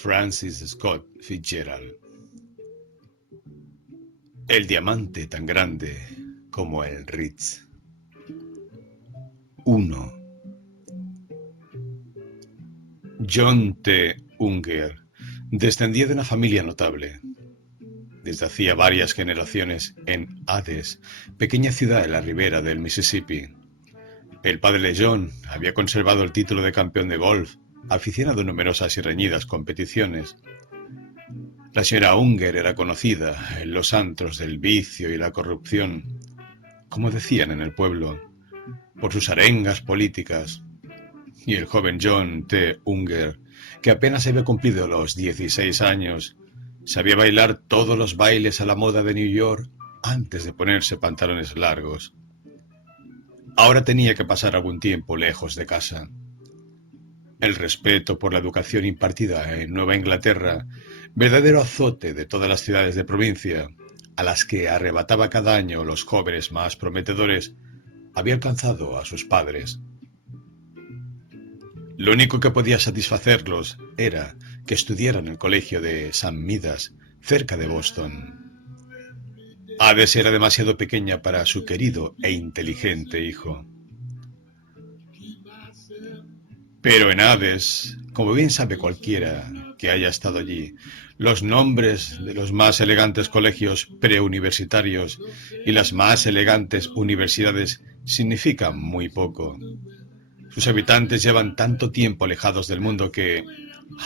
Francis Scott Fitzgerald. El diamante tan grande como el Ritz. 1. John T. Unger descendía de una familia notable. Desde hacía varias generaciones en Hades, pequeña ciudad en la ribera del Mississippi. El padre de John había conservado el título de campeón de golf, aficionado a numerosas y reñidas competiciones. La señora Unger era conocida en los antros del vicio y la corrupción, como decían en el pueblo, por sus arengas políticas. Y el joven John T. Unger, que apenas había cumplido los 16 años, sabía bailar todos los bailes a la moda de New York antes de ponerse pantalones largos. Ahora tenía que pasar algún tiempo lejos de casa. El respeto por la educación impartida en Nueva Inglaterra, verdadero azote de todas las ciudades de provincia, a las que arrebataba cada año los jóvenes más prometedores, había alcanzado a sus padres. Lo único que podía satisfacerlos era que estudiaran en el colegio de St. Midas, cerca de Boston. Hades era demasiado pequeña para su querido e inteligente hijo. Pero en Hades, como bien sabe cualquiera que haya estado allí, los nombres de los más elegantes colegios preuniversitarios y las más elegantes universidades significan muy poco. Sus habitantes llevan tanto tiempo alejados del mundo que,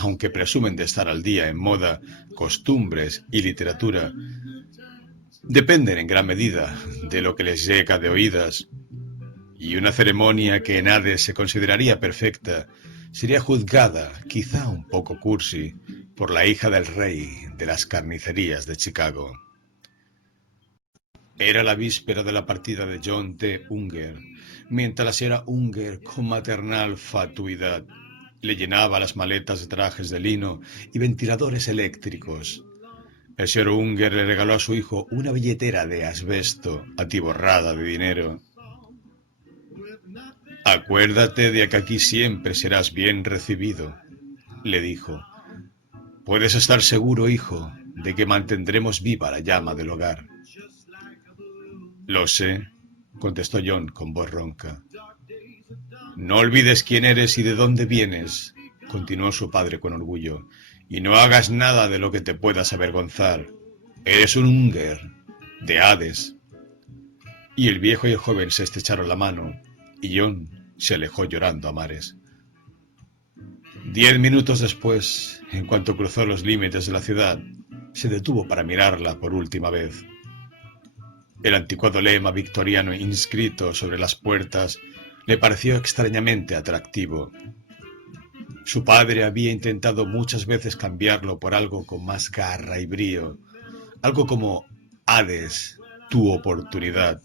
aunque presumen de estar al día en moda, costumbres y literatura, dependen en gran medida de lo que les llega de oídas, y una ceremonia que en Hades se consideraría perfecta sería juzgada, quizá un poco cursi, por la hija del rey de las carnicerías de Chicago. Era la víspera de la partida de John T. Unger, mientras la señora Unger, con maternal fatuidad, le llenaba las maletas de trajes de lino y ventiladores eléctricos. El señor Unger le regaló a su hijo una billetera de asbesto atiborrada de dinero. «Acuérdate de que aquí siempre serás bien recibido», le dijo. «Puedes estar seguro, hijo, de que mantendremos viva la llama del hogar». «Lo sé», contestó John con voz ronca. «No olvides quién eres y de dónde vienes», continuó su padre con orgullo, «y no hagas nada de lo que te puedas avergonzar. Eres un Unger, de Hades». Y el viejo y el joven se estrecharon la mano, y John se alejó llorando a mares. 10 minutos después, en cuanto cruzó los límites de la ciudad, se detuvo para mirarla por última vez. El anticuado lema victoriano inscrito sobre las puertas le pareció extrañamente atractivo. Su padre había intentado muchas veces cambiarlo por algo con más garra y brío, algo como Hades, tu oportunidad,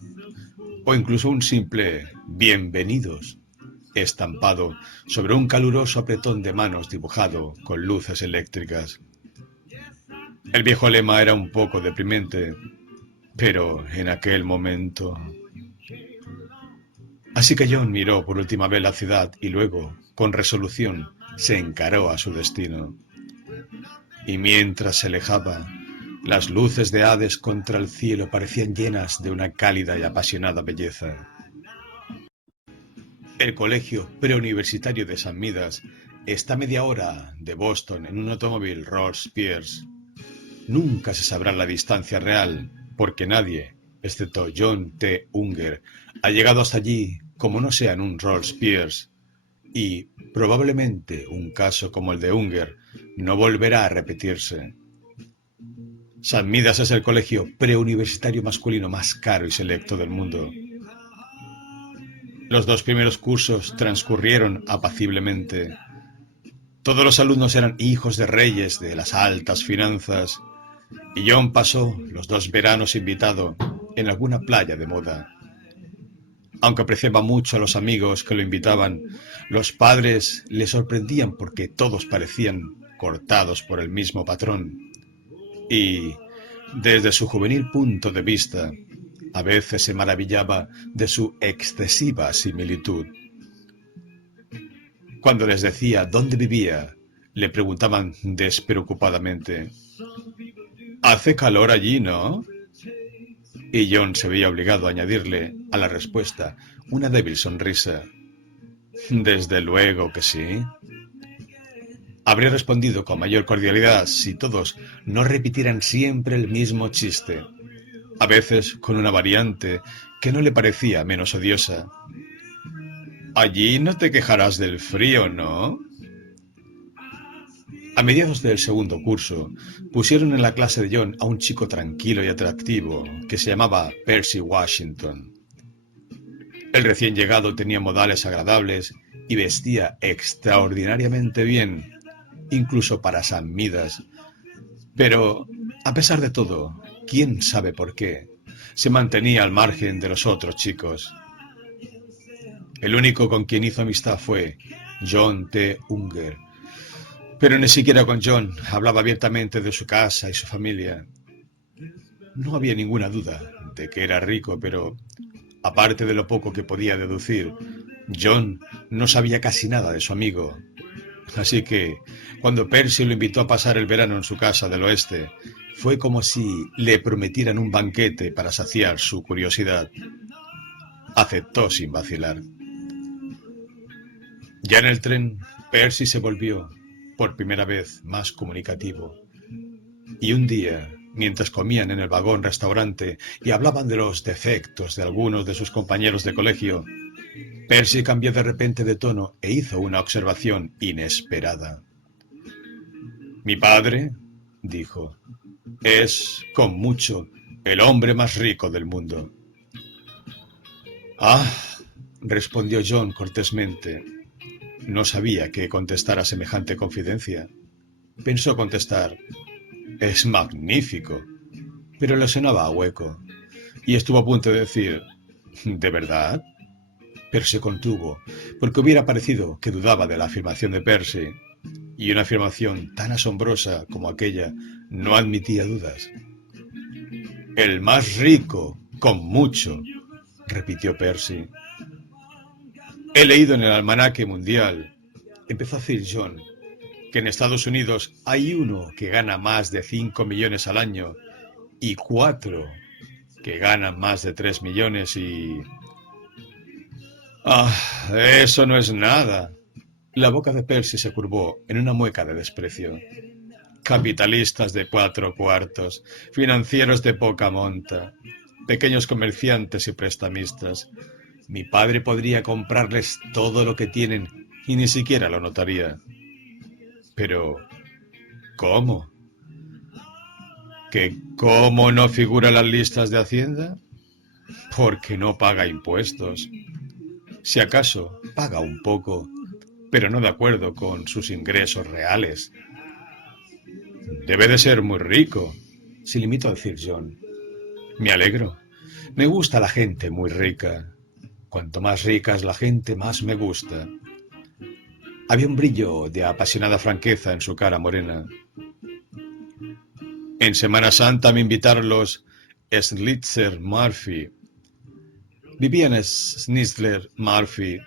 o incluso un simple bienvenidos, estampado sobre un caluroso apretón de manos dibujado con luces eléctricas. El viejo lema era un poco deprimente, pero en aquel momento... Así que John miró por última vez la ciudad y luego, con resolución, se encaró a su destino. Y mientras se alejaba, las luces de Hades contra el cielo parecían llenas de una cálida y apasionada belleza. El colegio preuniversitario de St. Midas está a media hora de Boston en un automóvil Rolls-Royce. Nunca se sabrá la distancia real, porque nadie, excepto John T. Unger, ha llegado hasta allí como no sea en un Rolls-Royce, y probablemente un caso como el de Unger no volverá a repetirse. St. Midas es el colegio preuniversitario masculino más caro y selecto del mundo. Los 2 primeros cursos transcurrieron apaciblemente. Todos los alumnos eran hijos de reyes de las altas finanzas, y John pasó los 2 veranos invitado en alguna playa de moda. Aunque apreciaba mucho a los amigos que lo invitaban, los padres le sorprendían porque todos parecían cortados por el mismo patrón. Y, desde su juvenil punto de vista, a veces se maravillaba de su excesiva similitud. Cuando les decía dónde vivía, Le preguntaban despreocupadamente. Hace calor allí, ¿no? Y John se veía obligado a añadirle a la respuesta una débil sonrisa. Desde luego que sí. Habría respondido con mayor cordialidad si todos no repitieran siempre el mismo chiste, a veces con una variante que no le parecía menos odiosa. Allí no te quejarás del frío, ¿no? A mediados del segundo curso, pusieron en la clase de John a un chico tranquilo y atractivo que se llamaba Percy Washington. El recién llegado tenía modales agradables y vestía extraordinariamente bien, incluso para San Midas. Pero, a pesar de todo, quién sabe por qué, se mantenía al margen de los otros chicos. El único con quien hizo amistad fue John T. Unger, pero ni siquiera con John hablaba abiertamente de su casa y su familia. No había ninguna duda de que era rico, pero, aparte de lo poco que podía deducir, John no sabía casi nada de su amigo. Así que, cuando Percy lo invitó a pasar el verano en su casa del oeste, fue como si le prometieran un banquete para saciar su curiosidad. Aceptó sin vacilar. Ya en el tren, Percy se volvió, por primera vez, más comunicativo. Y un día, mientras comían en el vagón restaurante y hablaban de los defectos de algunos de sus compañeros de colegio, Percy cambió de repente de tono e hizo una observación inesperada. Mi padre, dijo, es, con mucho, el hombre más rico del mundo. Ah, respondió John cortésmente. No sabía qué contestar a semejante confidencia. Pensó contestar, es magnífico, pero le sonaba a hueco, y estuvo a punto de decir, ¿de verdad? Pero se contuvo, porque hubiera parecido que dudaba de la afirmación de Percy, y una afirmación tan asombrosa como aquella no admitía dudas. El más rico, con mucho, repitió Percy. He leído en el almanaque mundial, empezó a decir John, que en Estados Unidos hay uno que gana más de 5 millones al año y 4 que ganan más de 3 millones y... Ah, eso no es nada. La boca de Percy se curvó en una mueca de desprecio. Capitalistas de 4 cuartos, financieros de poca monta, pequeños comerciantes y prestamistas. Mi padre podría comprarles todo lo que tienen y ni siquiera lo notaría. Pero, ¿cómo? ¿Que cómo no figura en las listas de Hacienda? Porque no paga impuestos. Si acaso, paga un poco, pero no de acuerdo con sus ingresos reales. Debe de ser muy rico, se limitó a decir John. Me alegro. Me gusta la gente muy rica. Cuanto más rica es la gente, más me gusta. Había un brillo de apasionada franqueza en su cara morena. En Semana Santa me invitaron los Schnitzer Murphy. Vivía en Schnitzler Murphy.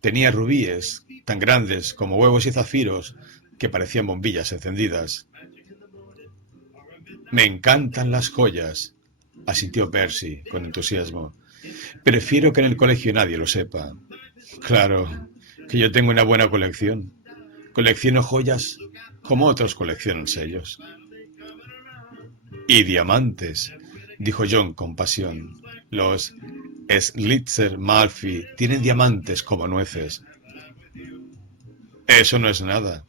Tenía rubíes tan grandes como huevos y zafiros que parecían bombillas encendidas. Me encantan las joyas, asintió Percy con entusiasmo. Prefiero que en el colegio nadie lo sepa. Claro, que yo tengo una buena colección. Colecciono joyas como otros coleccionan sellos. Y diamantes, dijo John con pasión. Los Schnitzer Murphy tienen diamantes como nueces. Eso no es nada.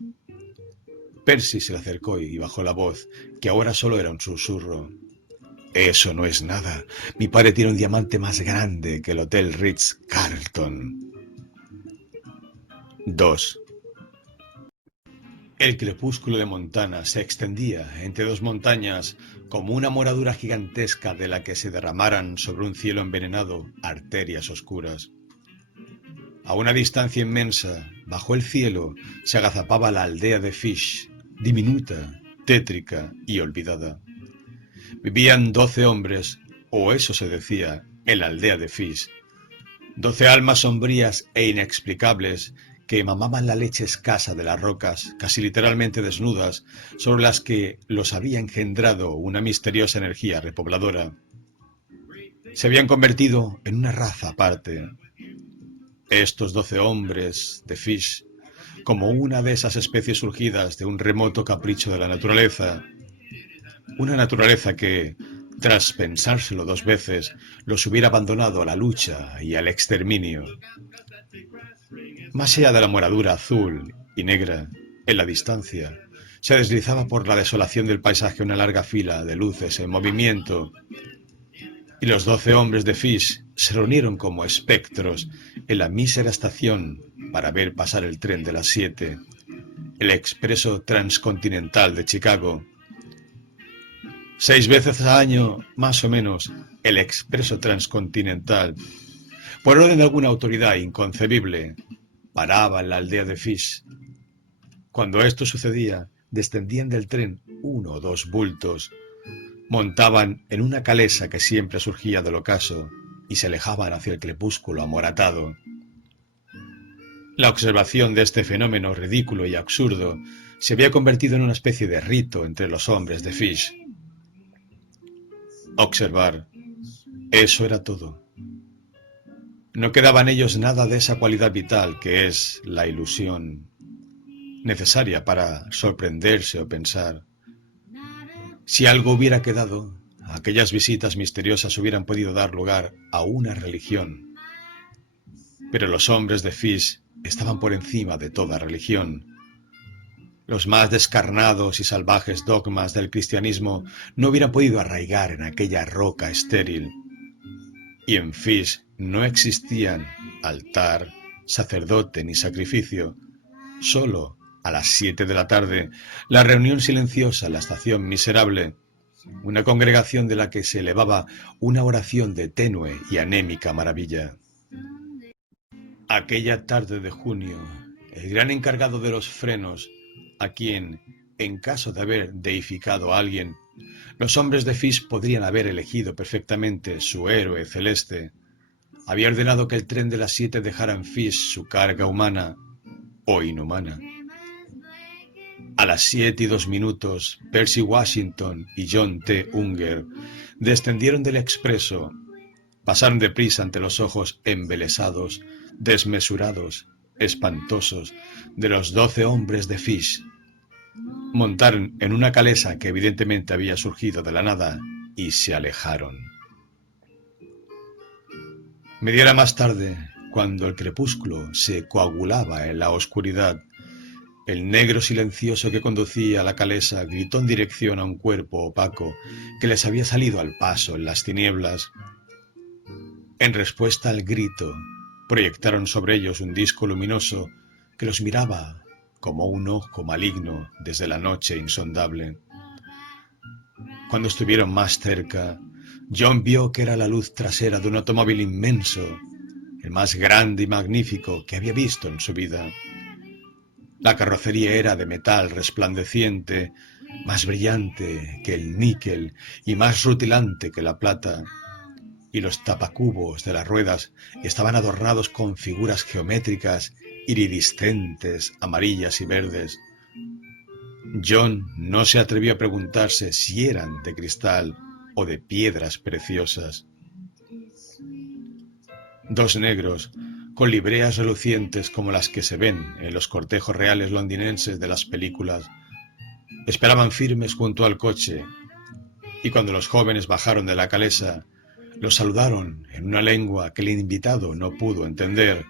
Percy se le acercó y bajó la voz, que ahora solo era un susurro. Eso no es nada. Mi padre tiene un diamante más grande que el Hotel Ritz-Carlton. 2. El crepúsculo de Montana se extendía entre dos montañas como una moradura gigantesca de la que se derramaran sobre un cielo envenenado arterias oscuras. A una distancia inmensa, bajo el cielo, se agazapaba la aldea de Fish, diminuta, tétrica y olvidada. Vivían 12 hombres, o eso se decía, en la aldea de Fish. 12 almas sombrías e inexplicables que mamaban la leche escasa de las rocas, casi literalmente desnudas, sobre las que los había engendrado una misteriosa energía repobladora. Se habían convertido en una raza aparte. Estos 12 hombres de Fish, como una de esas especies surgidas de un remoto capricho de la naturaleza. Una naturaleza que, tras pensárselo 2 veces, los hubiera abandonado a la lucha y al exterminio. Más allá de la moradura azul y negra, en la distancia, se deslizaba por la desolación del paisaje una larga fila de luces en movimiento, y los 12 hombres de Fish se reunieron como espectros en la mísera estación para ver pasar el tren de las 7, el expreso transcontinental de Chicago. 6 veces al año, más o menos, el expreso transcontinental, por orden de alguna autoridad inconcebible, paraba en la aldea de Fish. Cuando esto sucedía, descendían del tren 1 o 2 bultos, montaban en una calesa que siempre surgía del ocaso y se alejaban hacia el crepúsculo amoratado. La observación de este fenómeno ridículo y absurdo se había convertido en una especie de rito entre los hombres de Fish. Observar, eso era todo. No quedaba en ellos nada de esa cualidad vital que es la ilusión, necesaria para sorprenderse o pensar. Si algo hubiera quedado, aquellas visitas misteriosas hubieran podido dar lugar a una religión. Pero los hombres de Fish estaban por encima de toda religión. Los más descarnados y salvajes dogmas del cristianismo no hubieran podido arraigar en aquella roca estéril. Y en Fish no existían altar, sacerdote ni sacrificio. Solo a las 7 de la tarde, la reunión silenciosa en la estación miserable, una congregación de la que se elevaba una oración de tenue y anémica maravilla. Aquella tarde de junio, el gran encargado de los frenos, a quien, en caso de haber deificado a alguien, los hombres de Fish podrían haber elegido perfectamente su héroe celeste, había ordenado que el tren de las 7 dejara en Fish su carga humana o inhumana. A las 7:02, Percy Washington y John T. Unger descendieron del expreso, pasaron deprisa ante los ojos embelesados, desmesurados, espantosos de los 12 hombres de Fish. Montaron en una calesa que evidentemente había surgido de la nada y se alejaron. Media hora más tarde, cuando el crepúsculo se coagulaba en la oscuridad, el negro silencioso que conducía a la calesa gritó en dirección a un cuerpo opaco que les había salido al paso en las tinieblas. En respuesta al grito, proyectaron sobre ellos un disco luminoso que los miraba como un ojo maligno desde la noche insondable. Cuando estuvieron más cerca, John vio que era la luz trasera de un automóvil inmenso, el más grande y magnífico que había visto en su vida. La carrocería era de metal resplandeciente, más brillante que el níquel y más rutilante que la plata, y los tapacubos de las ruedas estaban adornados con figuras geométricas iridiscentes, amarillas y verdes. John no se atrevió a preguntarse si eran de cristal o de piedras preciosas. 2 negros, con libreas relucientes como las que se ven en los cortejos reales londinenses de las películas, esperaban firmes junto al coche, y cuando los jóvenes bajaron de la calesa, los saludaron en una lengua que el invitado no pudo entender,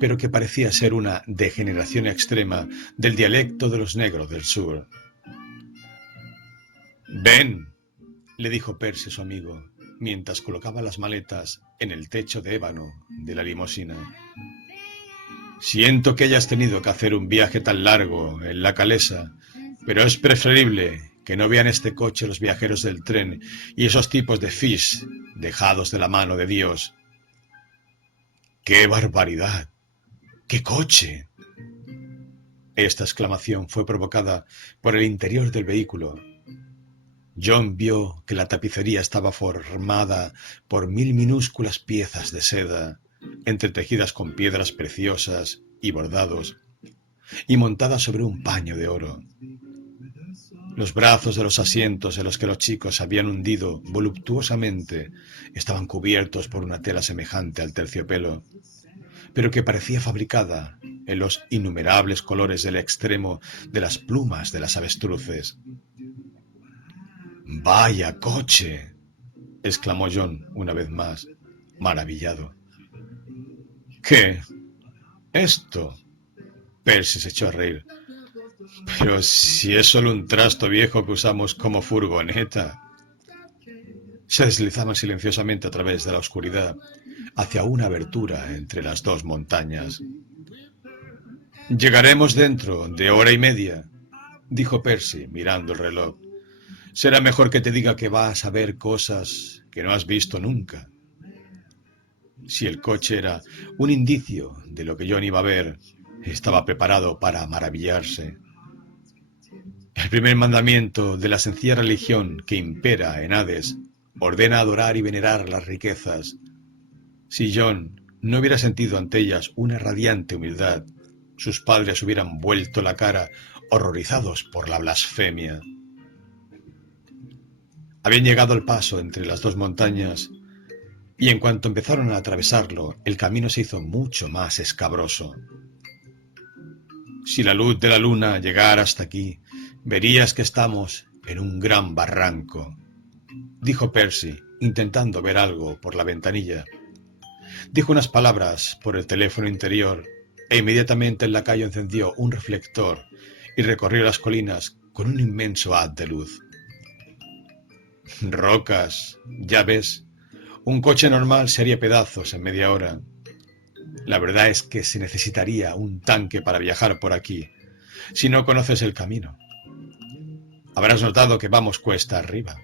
pero que parecía ser una degeneración extrema del dialecto de los negros del sur. «Ven», le dijo Percy a su amigo, mientras colocaba las maletas en el techo de ébano de la limusina. «Siento que hayas tenido que hacer un viaje tan largo en la calesa, pero es preferible que no vean este coche los viajeros del tren y esos tipos de Fish dejados de la mano de Dios». «¡Qué barbaridad! ¡Qué coche!». Esta exclamación fue provocada por el interior del vehículo. John vio que la tapicería estaba formada por 1000 minúsculas piezas de seda, entretejidas con piedras preciosas y bordados, y montada sobre un paño de oro. Los brazos de los asientos en los que los chicos se habían hundido voluptuosamente estaban cubiertos por una tela semejante al terciopelo, pero que parecía fabricada en los innumerables colores del extremo de las plumas de las avestruces. ¡Vaya coche!, exclamó John una vez más, maravillado. ¿Qué? ¿Esto? Percy se echó a reír. Pero si es solo un trasto viejo que usamos como furgoneta. Se deslizaban silenciosamente a través de la oscuridad hacia una abertura entre las dos montañas. Llegaremos dentro de hora y media, dijo Percy, mirando el reloj. Será mejor que te diga que vas a ver cosas que no has visto nunca. Si el coche era un indicio de lo que John iba a ver, estaba preparado para maravillarse. El primer mandamiento de la sencilla religión que impera en Hades ordena adorar y venerar las riquezas. Si John no hubiera sentido ante ellas una radiante humildad, sus padres hubieran vuelto la cara, horrorizados por la blasfemia. Habían llegado al paso entre las dos montañas, y en cuanto empezaron a atravesarlo, el camino se hizo mucho más escabroso. Si la luz de la luna llegara hasta aquí, verías que estamos en un gran barranco, dijo Percy, intentando ver algo por la ventanilla. Dijo unas palabras por el teléfono interior, e inmediatamente el lacayo encendió un reflector y recorrió las colinas con un inmenso haz de luz. Rocas, ya ves, un coche normal se haría pedazos en media hora. La verdad es que se necesitaría un tanque para viajar por aquí, si no conoces el camino. Habrás notado que vamos cuesta arriba.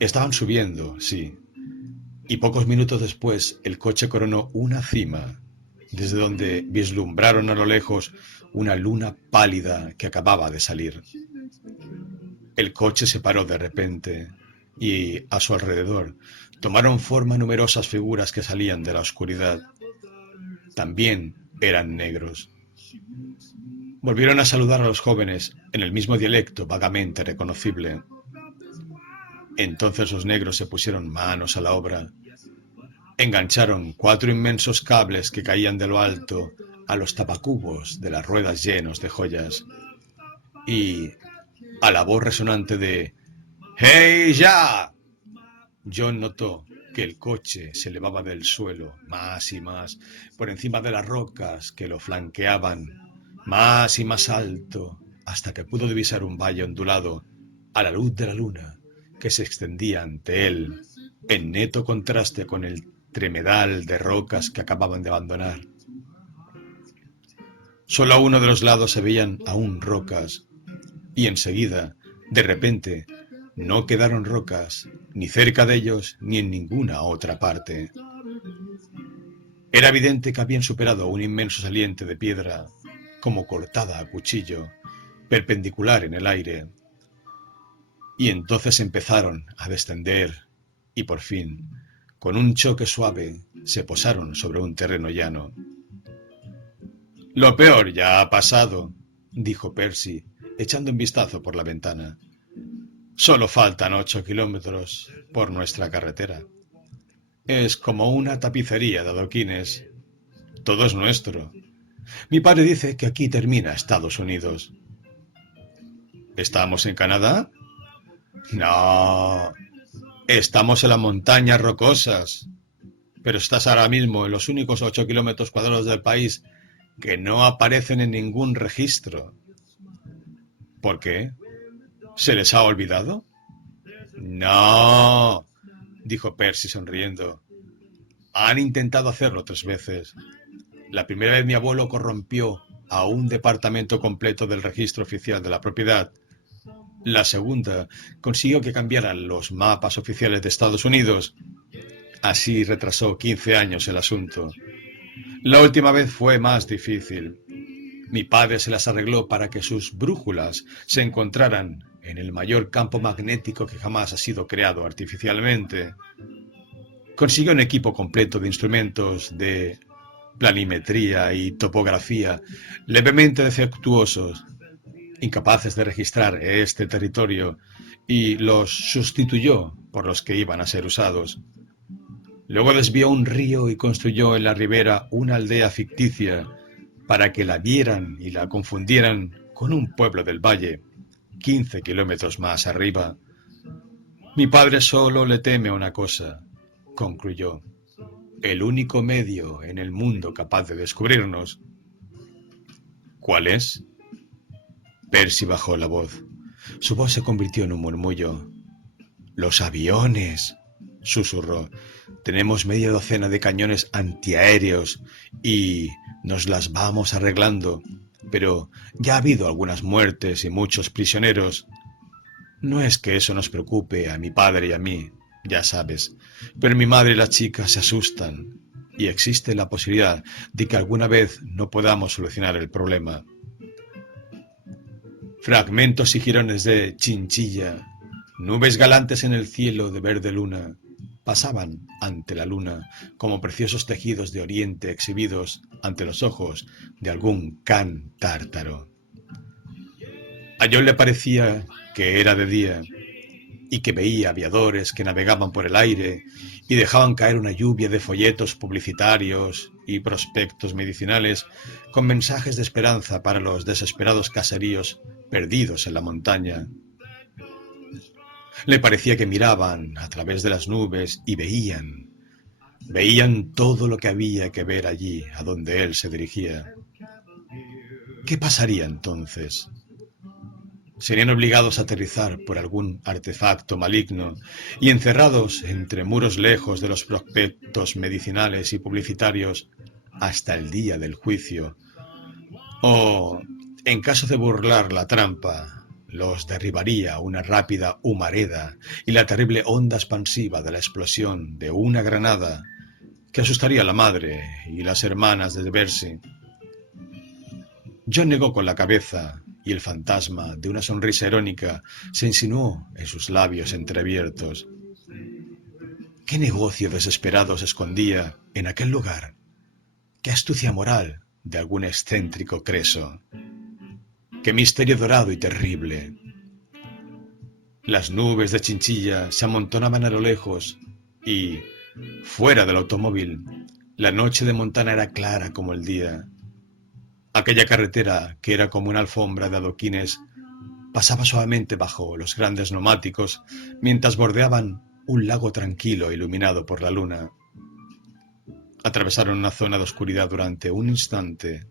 Estaban subiendo, sí, y pocos minutos después el coche coronó una cima, desde donde vislumbraron a lo lejos una luna pálida que acababa de salir. El coche se paró de repente y, a su alrededor, tomaron forma numerosas figuras que salían de la oscuridad. También eran negros. Volvieron a saludar a los jóvenes en el mismo dialecto vagamente reconocible. Entonces los negros se pusieron manos a la obra. Engancharon 4 inmensos cables que caían de lo alto a los tapacubos de las ruedas llenos de joyas. Y, a la voz resonante de ¡Hey ya!, John notó que el coche se elevaba del suelo más y más por encima de las rocas que lo flanqueaban, más y más alto, hasta que pudo divisar un valle ondulado a la luz de la luna que se extendía ante él, en neto contraste con el tremedal de rocas que acababan de abandonar. Solo a uno de los lados se veían aún rocas, y enseguida, de repente, no quedaron rocas, ni cerca de ellos, ni en ninguna otra parte. Era evidente que habían superado un inmenso saliente de piedra, como cortada a cuchillo, perpendicular en el aire. Y entonces empezaron a descender, y por fin, con un choque suave, se posaron sobre un terreno llano. Lo peor ya ha pasado, dijo Percy, echando un vistazo por la ventana. Solo faltan 8 kilómetros por nuestra carretera. Es como una tapicería de adoquines. Todo es nuestro. Mi padre dice que aquí termina Estados Unidos. ¿Estamos en Canadá? No. Estamos en las montañas rocosas. Pero estás ahora mismo en los únicos 8 kilómetros cuadrados del país que no aparecen en ningún registro. ¿Por qué? ¿Se les ha olvidado? No, dijo Percy sonriendo. Han intentado hacerlo 3 veces. La primera vez mi abuelo corrompió a un departamento completo del registro oficial de la propiedad. La segunda consiguió que cambiaran los mapas oficiales de Estados Unidos. Así retrasó 15 años el asunto. La última vez fue más difícil. Mi padre se las arregló para que sus brújulas se encontraran en el mayor campo magnético que jamás ha sido creado artificialmente. Consiguió un equipo completo de instrumentos de planimetría y topografía levemente defectuosos, incapaces de registrar este territorio, y los sustituyó por los que iban a ser usados. Luego desvió un río y construyó en la ribera una aldea ficticia para que la vieran y la confundieran con un pueblo del valle, 15 kilómetros más arriba. Mi padre solo le teme a una cosa, concluyó: el único medio en el mundo capaz de descubrirnos. ¿Cuál es? Percy bajó la voz. Su voz se convirtió en un murmullo. Los aviones, susurró. Tenemos media docena de cañones antiaéreos y nos las vamos arreglando, pero ya ha habido algunas muertes y muchos prisioneros. No es que eso nos preocupe a mi padre y a mí, ya sabes, pero mi madre y la chica se asustan y existe la posibilidad de que alguna vez no podamos solucionar el problema. Fragmentos y jirones de chinchilla, nubes galantes en el cielo de verde luna, pasaban ante la luna como preciosos tejidos de oriente exhibidos ante los ojos de algún can tártaro. A John le parecía que era de día y que veía aviadores que navegaban por el aire y dejaban caer una lluvia de folletos publicitarios y prospectos medicinales con mensajes de esperanza para los desesperados caseríos perdidos en la montaña. Le parecía que miraban a través de las nubes y veían todo lo que había que ver allí a donde él se dirigía. ¿Qué pasaría entonces? Serían obligados a aterrizar por algún artefacto maligno y encerrados entre muros lejos de los prospectos medicinales y publicitarios hasta el día del juicio. O, en caso de burlar la trampa, los derribaría una rápida humareda y la terrible onda expansiva de la explosión de una granada que asustaría a la madre y las hermanas de Percy. John negó con la cabeza y el fantasma de una sonrisa irónica se insinuó en sus labios entreabiertos. ¿Qué negocio desesperado se escondía en aquel lugar? ¿Qué astucia moral de algún excéntrico creso? ¡Qué misterio dorado y terrible! Las nubes de chinchilla se amontonaban a lo lejos y, fuera del automóvil, la noche de Montana era clara como el día. Aquella carretera, que era como una alfombra de adoquines, pasaba suavemente bajo los grandes neumáticos mientras bordeaban un lago tranquilo iluminado por la luna. Atravesaron una zona de oscuridad durante un instante,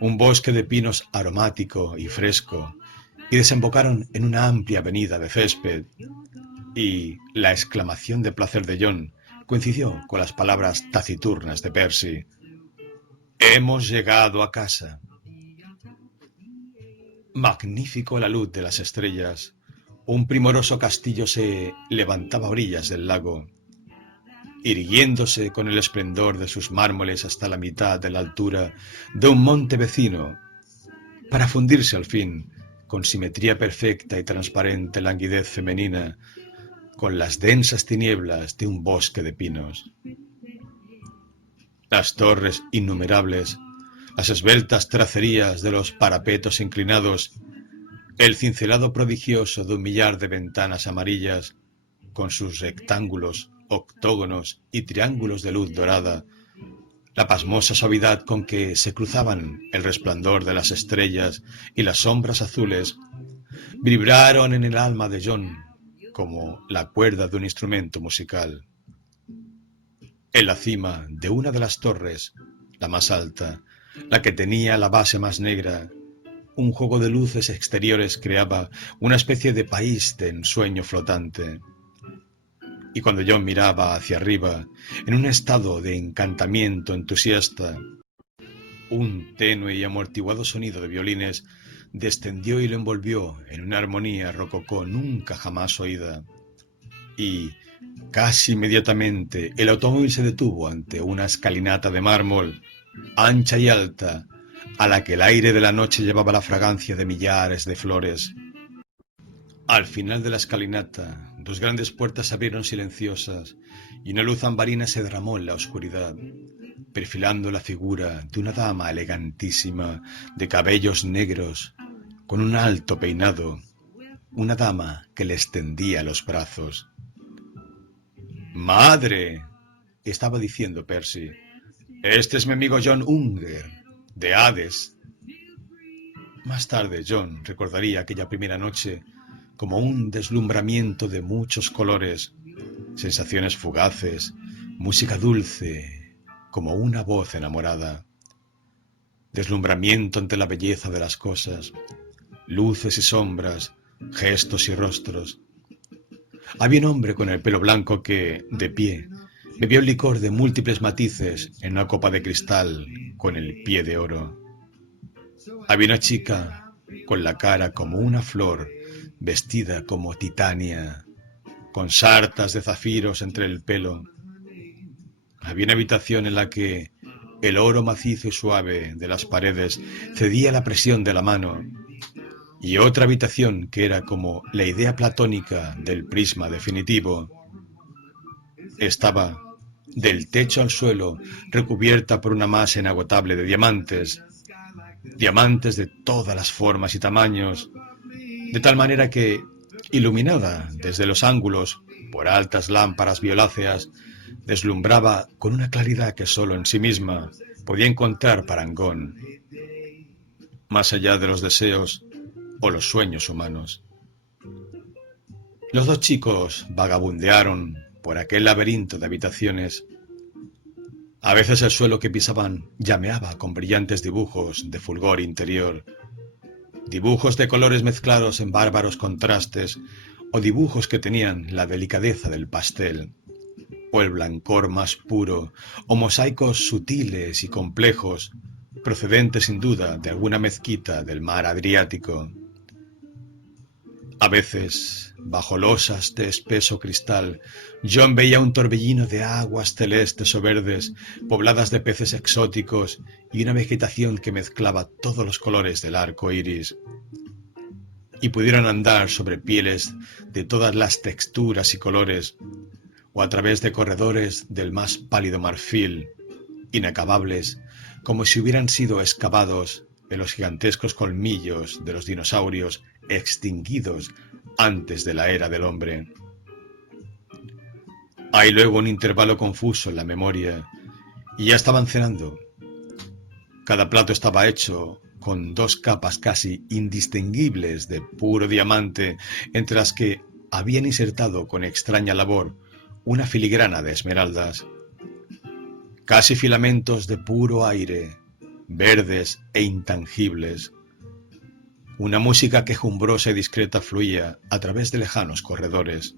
un bosque de pinos aromático y fresco, y desembocaron en una amplia avenida de césped, y la exclamación de placer de John coincidió con las palabras taciturnas de Percy. Hemos llegado a casa. Magnífico la luz de las estrellas. Un primoroso castillo se levantaba a orillas del lago, irguiéndose con el esplendor de sus mármoles hasta la mitad de la altura de un monte vecino, para fundirse al fin, con simetría perfecta y transparente languidez femenina, con las densas tinieblas de un bosque de pinos. Las torres innumerables, las esbeltas tracerías de los parapetos inclinados, el cincelado prodigioso de un millar de ventanas amarillas, con sus rectángulos, octógonos y triángulos de luz dorada, la pasmosa suavidad con que se cruzaban el resplandor de las estrellas y las sombras azules, vibraron en el alma de John como la cuerda de un instrumento musical. En la cima de una de las torres, la más alta, la que tenía la base más negra, un juego de luces exteriores creaba una especie de país de ensueño flotante. Y cuando John miraba hacia arriba, en un estado de encantamiento entusiasta, un tenue y amortiguado sonido de violines descendió y lo envolvió en una armonía rococó nunca jamás oída. Y casi inmediatamente el automóvil se detuvo ante una escalinata de mármol, ancha y alta, a la que el aire de la noche llevaba la fragancia de millares de flores. Al final de la escalinata, dos grandes puertas se abrieron silenciosas y una luz ambarina se derramó en la oscuridad. perfilando la figura de una dama elegantísima, de cabellos negros, con un alto peinado, una dama que le extendía los brazos. ¡Madre!, estaba diciendo Percy. Este es mi amigo John Unger, de Hades. Más tarde John recordaría aquella primera noche como un deslumbramiento de muchos colores, sensaciones fugaces, música dulce, como una voz enamorada, deslumbramiento ante la belleza de las cosas, luces y sombras, gestos y rostros. Había un hombre con el pelo blanco que, de pie, bebió el licor de múltiples matices en una copa de cristal con el pie de oro. Había una chica con la cara como una flor, vestida como Titania, con sartas de zafiros entre el pelo. Había una habitación en la que el oro macizo y suave de las paredes cedía a la presión de la mano, y otra habitación que era como la idea platónica del prisma definitivo. Estaba, del techo al suelo, recubierta por una masa inagotable de diamantes, diamantes de todas las formas y tamaños, de tal manera que, iluminada desde los ángulos por altas lámparas violáceas, deslumbraba con una claridad que sólo en sí misma podía encontrar parangón, más allá de los deseos o los sueños humanos. Los dos chicos vagabundearon por aquel laberinto de habitaciones. A veces el suelo que pisaban llameaba con brillantes dibujos de fulgor interior, dibujos de colores mezclados en bárbaros contrastes, o dibujos que tenían la delicadeza del pastel, o el blancor más puro, o mosaicos sutiles y complejos, procedentes sin duda de alguna mezquita del mar Adriático. A veces, bajo losas de espeso cristal, John veía un torbellino de aguas celestes o verdes, pobladas de peces exóticos y una vegetación que mezclaba todos los colores del arco iris. Y pudieran andar sobre pieles de todas las texturas y colores, o a través de corredores del más pálido marfil, inacabables, como si hubieran sido excavados en los gigantescos colmillos de los dinosaurios extinguidos antes de la era del hombre. Hay luego un intervalo confuso en la memoria, y ya estaban cenando. Cada plato estaba hecho con dos capas casi indistinguibles de puro diamante, entre las que habían insertado con extraña labor una filigrana de esmeraldas, casi filamentos de puro aire, verdes e intangibles. Una música quejumbrosa y discreta fluía a través de lejanos corredores.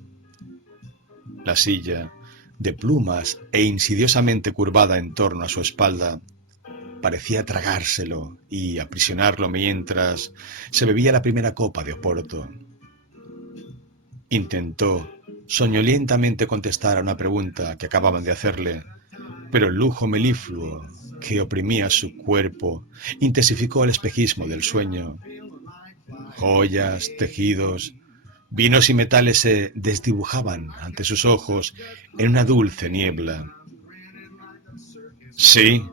La silla, de plumas e insidiosamente curvada en torno a su espalda, parecía tragárselo y aprisionarlo mientras se bebía la primera copa de Oporto. Intentó soñolientamente contestar a una pregunta que acababan de hacerle, pero el lujo melifluo que oprimía su cuerpo intensificó el espejismo del sueño. Joyas, tejidos, vinos y metales se desdibujaban ante sus ojos en una dulce niebla. Sí,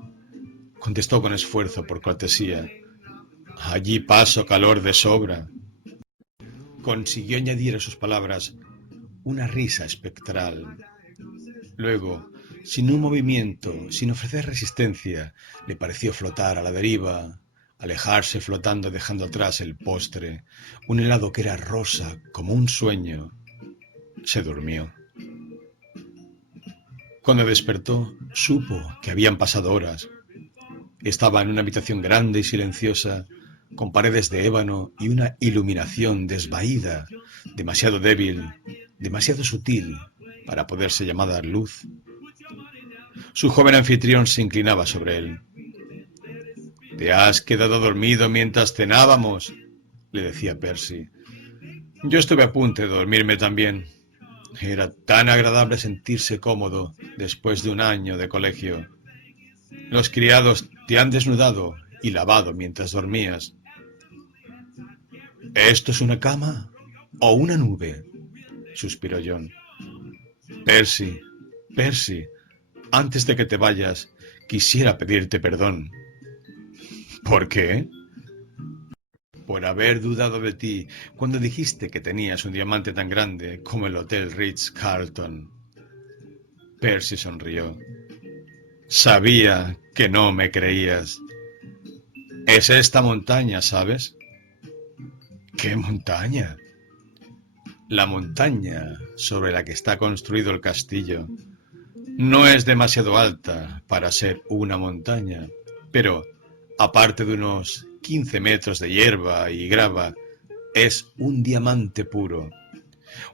contestó con esfuerzo por cortesía. Allí paso calor de sobra. Consiguió añadir a sus palabras una risa espectral. Luego, sin un movimiento, sin ofrecer resistencia, le pareció flotar a la deriva, alejarse flotando dejando atrás el postre, un helado que era rosa como un sueño. Se durmió. Cuando despertó, supo que habían pasado horas. Estaba en una habitación grande y silenciosa, con paredes de ébano y una iluminación desvaída, demasiado débil, demasiado sutil para poderse llamar luz. Su joven anfitrión se inclinaba sobre él. «¿Te has quedado dormido mientras cenábamos?», le decía Percy. «Yo estuve a punto de dormirme también. Era tan agradable sentirse cómodo después de un año de colegio. Los criados te han desnudado y lavado mientras dormías». «¿Esto es una cama o una nube?», suspiró John. «Percy, Percy, antes de que te vayas, quisiera pedirte perdón. ¿Por qué? Por haber dudado de ti cuando dijiste que tenías un diamante tan grande como el Hotel Ritz-Carlton. Percy sonrió. Sabía que no me creías. Es esta montaña, ¿sabes? ¿Qué montaña? La montaña sobre la que está construido el castillo. No es demasiado alta para ser una montaña, pero aparte de unos 15 metros de hierba y grava, es un diamante puro,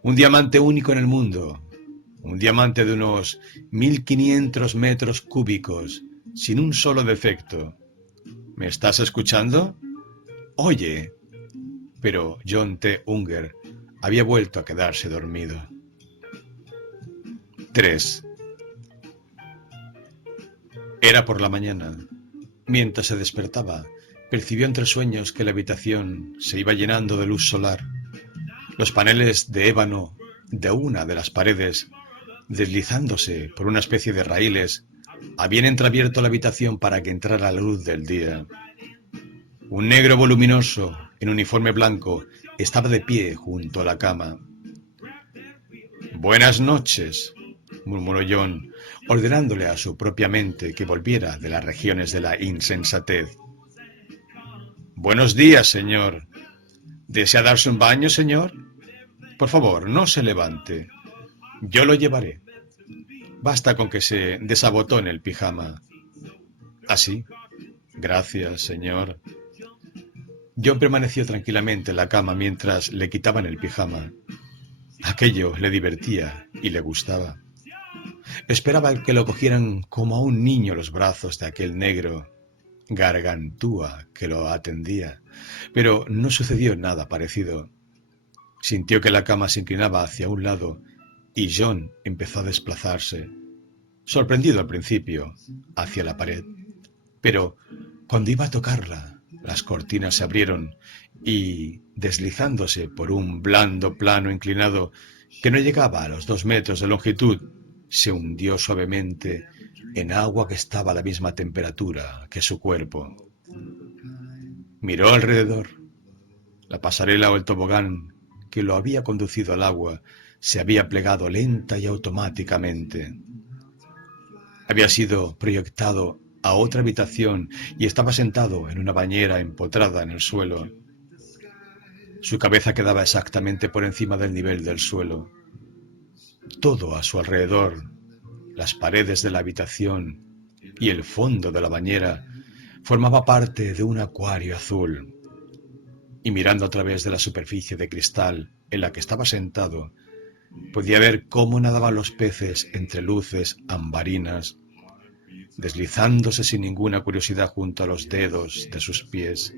un diamante único en el mundo, un diamante de unos 1500 metros cúbicos, sin un solo defecto. ¿Me estás escuchando? Oye, pero John T. Unger había vuelto a quedarse dormido. 3. Era por la mañana. Mientras se despertaba, percibió entre sueños que la habitación se iba llenando de luz solar. Los paneles de ébano de una de las paredes, deslizándose por una especie de raíles, habían entreabierto la habitación para que entrara la luz del día. Un negro voluminoso, en uniforme blanco, estaba de pie junto a la cama. Buenas noches, murmuró John, ordenándole a su propia mente que volviera de las regiones de la insensatez. Buenos días, señor. ¿Desea darse un baño, señor? Por favor, no se levante. Yo lo llevaré. Basta con que se desabotone el pijama. ¿Así? Gracias, señor. John permaneció tranquilamente en la cama mientras le quitaban el pijama. Aquello le divertía y le gustaba. Esperaba que lo cogieran como a un niño los brazos de aquel negro gargantúa que lo atendía, pero no sucedió nada parecido. Sintió que la cama se inclinaba hacia un lado y John empezó a desplazarse, sorprendido al principio, hacia la pared. Pero cuando iba a tocarla, las cortinas se abrieron y, deslizándose por un blando plano inclinado que no llegaba a los 2 metros de longitud, se hundió suavemente en agua que estaba a la misma temperatura que su cuerpo. Miró alrededor. La pasarela o el tobogán que lo había conducido al agua se había plegado lenta y automáticamente. Había sido proyectado a otra habitación y estaba sentado en una bañera empotrada en el suelo. Su cabeza quedaba exactamente por encima del nivel del suelo. Todo a su alrededor, las paredes de la habitación y el fondo de la bañera, formaba parte de un acuario azul. Y mirando a través de la superficie de cristal en la que estaba sentado, podía ver cómo nadaban los peces entre luces ambarinas, deslizándose sin ninguna curiosidad junto a los dedos de sus pies,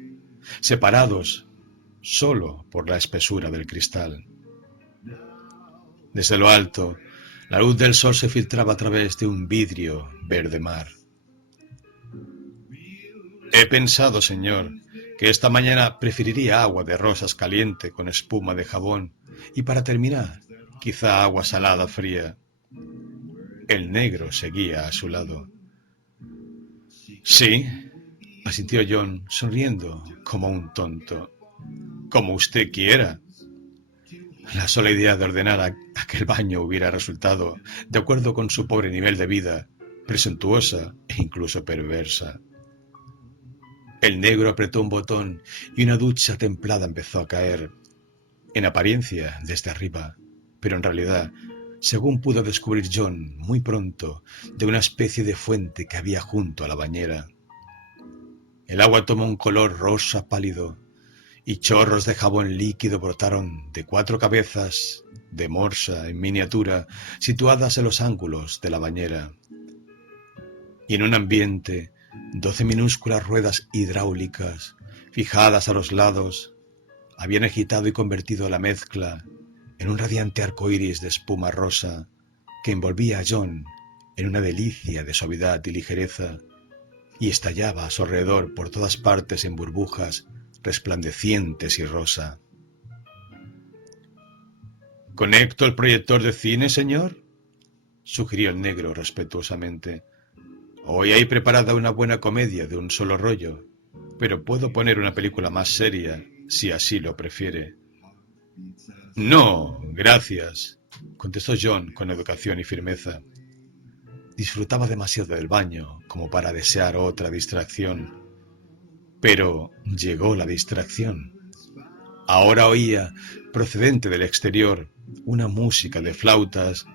separados solo por la espesura del cristal. Desde lo alto, la luz del sol se filtraba a través de un vidrio verde mar. He pensado, señor, que esta mañana preferiría agua de rosas caliente con espuma de jabón y para terminar, quizá agua salada fría. El negro seguía a su lado. Sí, asintió John, sonriendo como un tonto. Como usted quiera. La sola idea de ordenar aquel baño hubiera resultado, de acuerdo con su pobre nivel de vida, presuntuosa e incluso perversa. El negro apretó un botón y una ducha templada empezó a caer, en apariencia desde arriba, pero en realidad, según pudo descubrir John muy pronto, de una especie de fuente que había junto a la bañera. El agua tomó un color rosa pálido y chorros de jabón líquido brotaron de 4 cabezas de morsa en miniatura situadas en los ángulos de la bañera. Y en un ambiente, 12 minúsculas ruedas hidráulicas, fijadas a los lados, habían agitado y convertido la mezcla en un radiante arco iris de espuma rosa que envolvía a John en una delicia de suavidad y ligereza y estallaba a su alrededor por todas partes en burbujas resplandecientes y rosa. ¿Conecto el proyector de cine, señor?, sugirió el negro respetuosamente. Hoy hay preparada una buena comedia de un solo rollo, pero puedo poner una película más seria si así lo prefiere. No, gracias, contestó John con educación y firmeza. Disfrutaba demasiado del baño como para desear otra distracción. Pero llegó la distracción. Ahora oía, procedente del exterior, una música de flautas,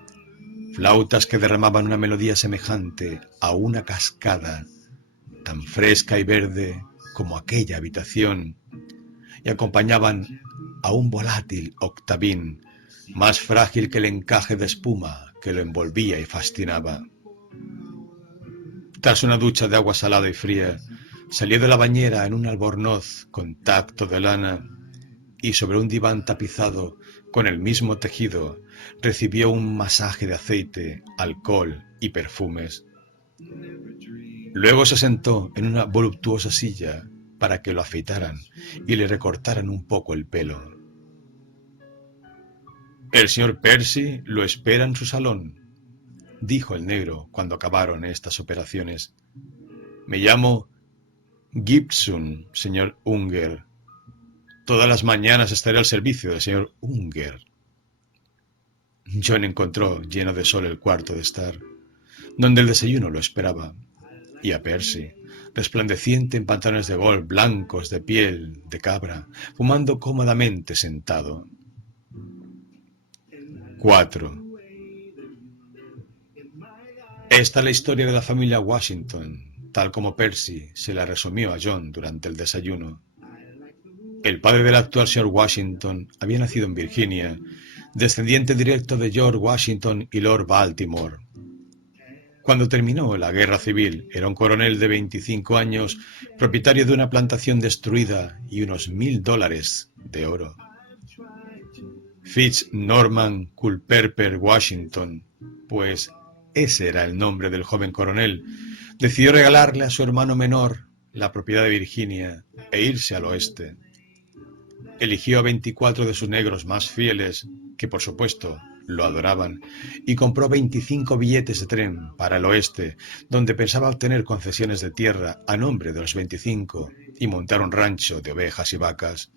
flautas que derramaban una melodía semejante a una cascada, tan fresca y verde como aquella habitación, y acompañaban a un volátil octavín, más frágil que el encaje de espuma que lo envolvía y fascinaba. Tras una ducha de agua salada y fría, salió de la bañera en un albornoz con tacto de lana y sobre un diván tapizado con el mismo tejido recibió un masaje de aceite, alcohol y perfumes. Luego se sentó en una voluptuosa silla para que lo afeitaran y le recortaran un poco el pelo. El señor Percy lo espera en su salón, dijo el negro cuando acabaron estas operaciones. Me llamo Gibson, señor Unger. Todas las mañanas estaré al servicio del señor Unger. John encontró lleno de sol el cuarto de estar, donde el desayuno lo esperaba, y a Percy, resplandeciente en pantalones de golf blancos de piel de cabra, fumando cómodamente sentado. 4. Esta es la historia de la familia Washington, tal como Percy se la resumió a John durante el desayuno. El padre del actual señor Washington había nacido en Virginia, descendiente directo de George Washington y Lord Baltimore. Cuando terminó la guerra civil, era un coronel de 25 años, propietario de una plantación destruida y unos $1,000 de oro. Fitz Norman Culpeper Washington, pues ese era el nombre del joven coronel, decidió regalarle a su hermano menor la propiedad de Virginia e irse al oeste. Eligió a 24 de sus negros más fieles, que por supuesto lo adoraban, y compró 25 billetes de tren para el oeste, donde pensaba obtener concesiones de tierra a nombre de los 25 y montar un rancho de ovejas y vacas.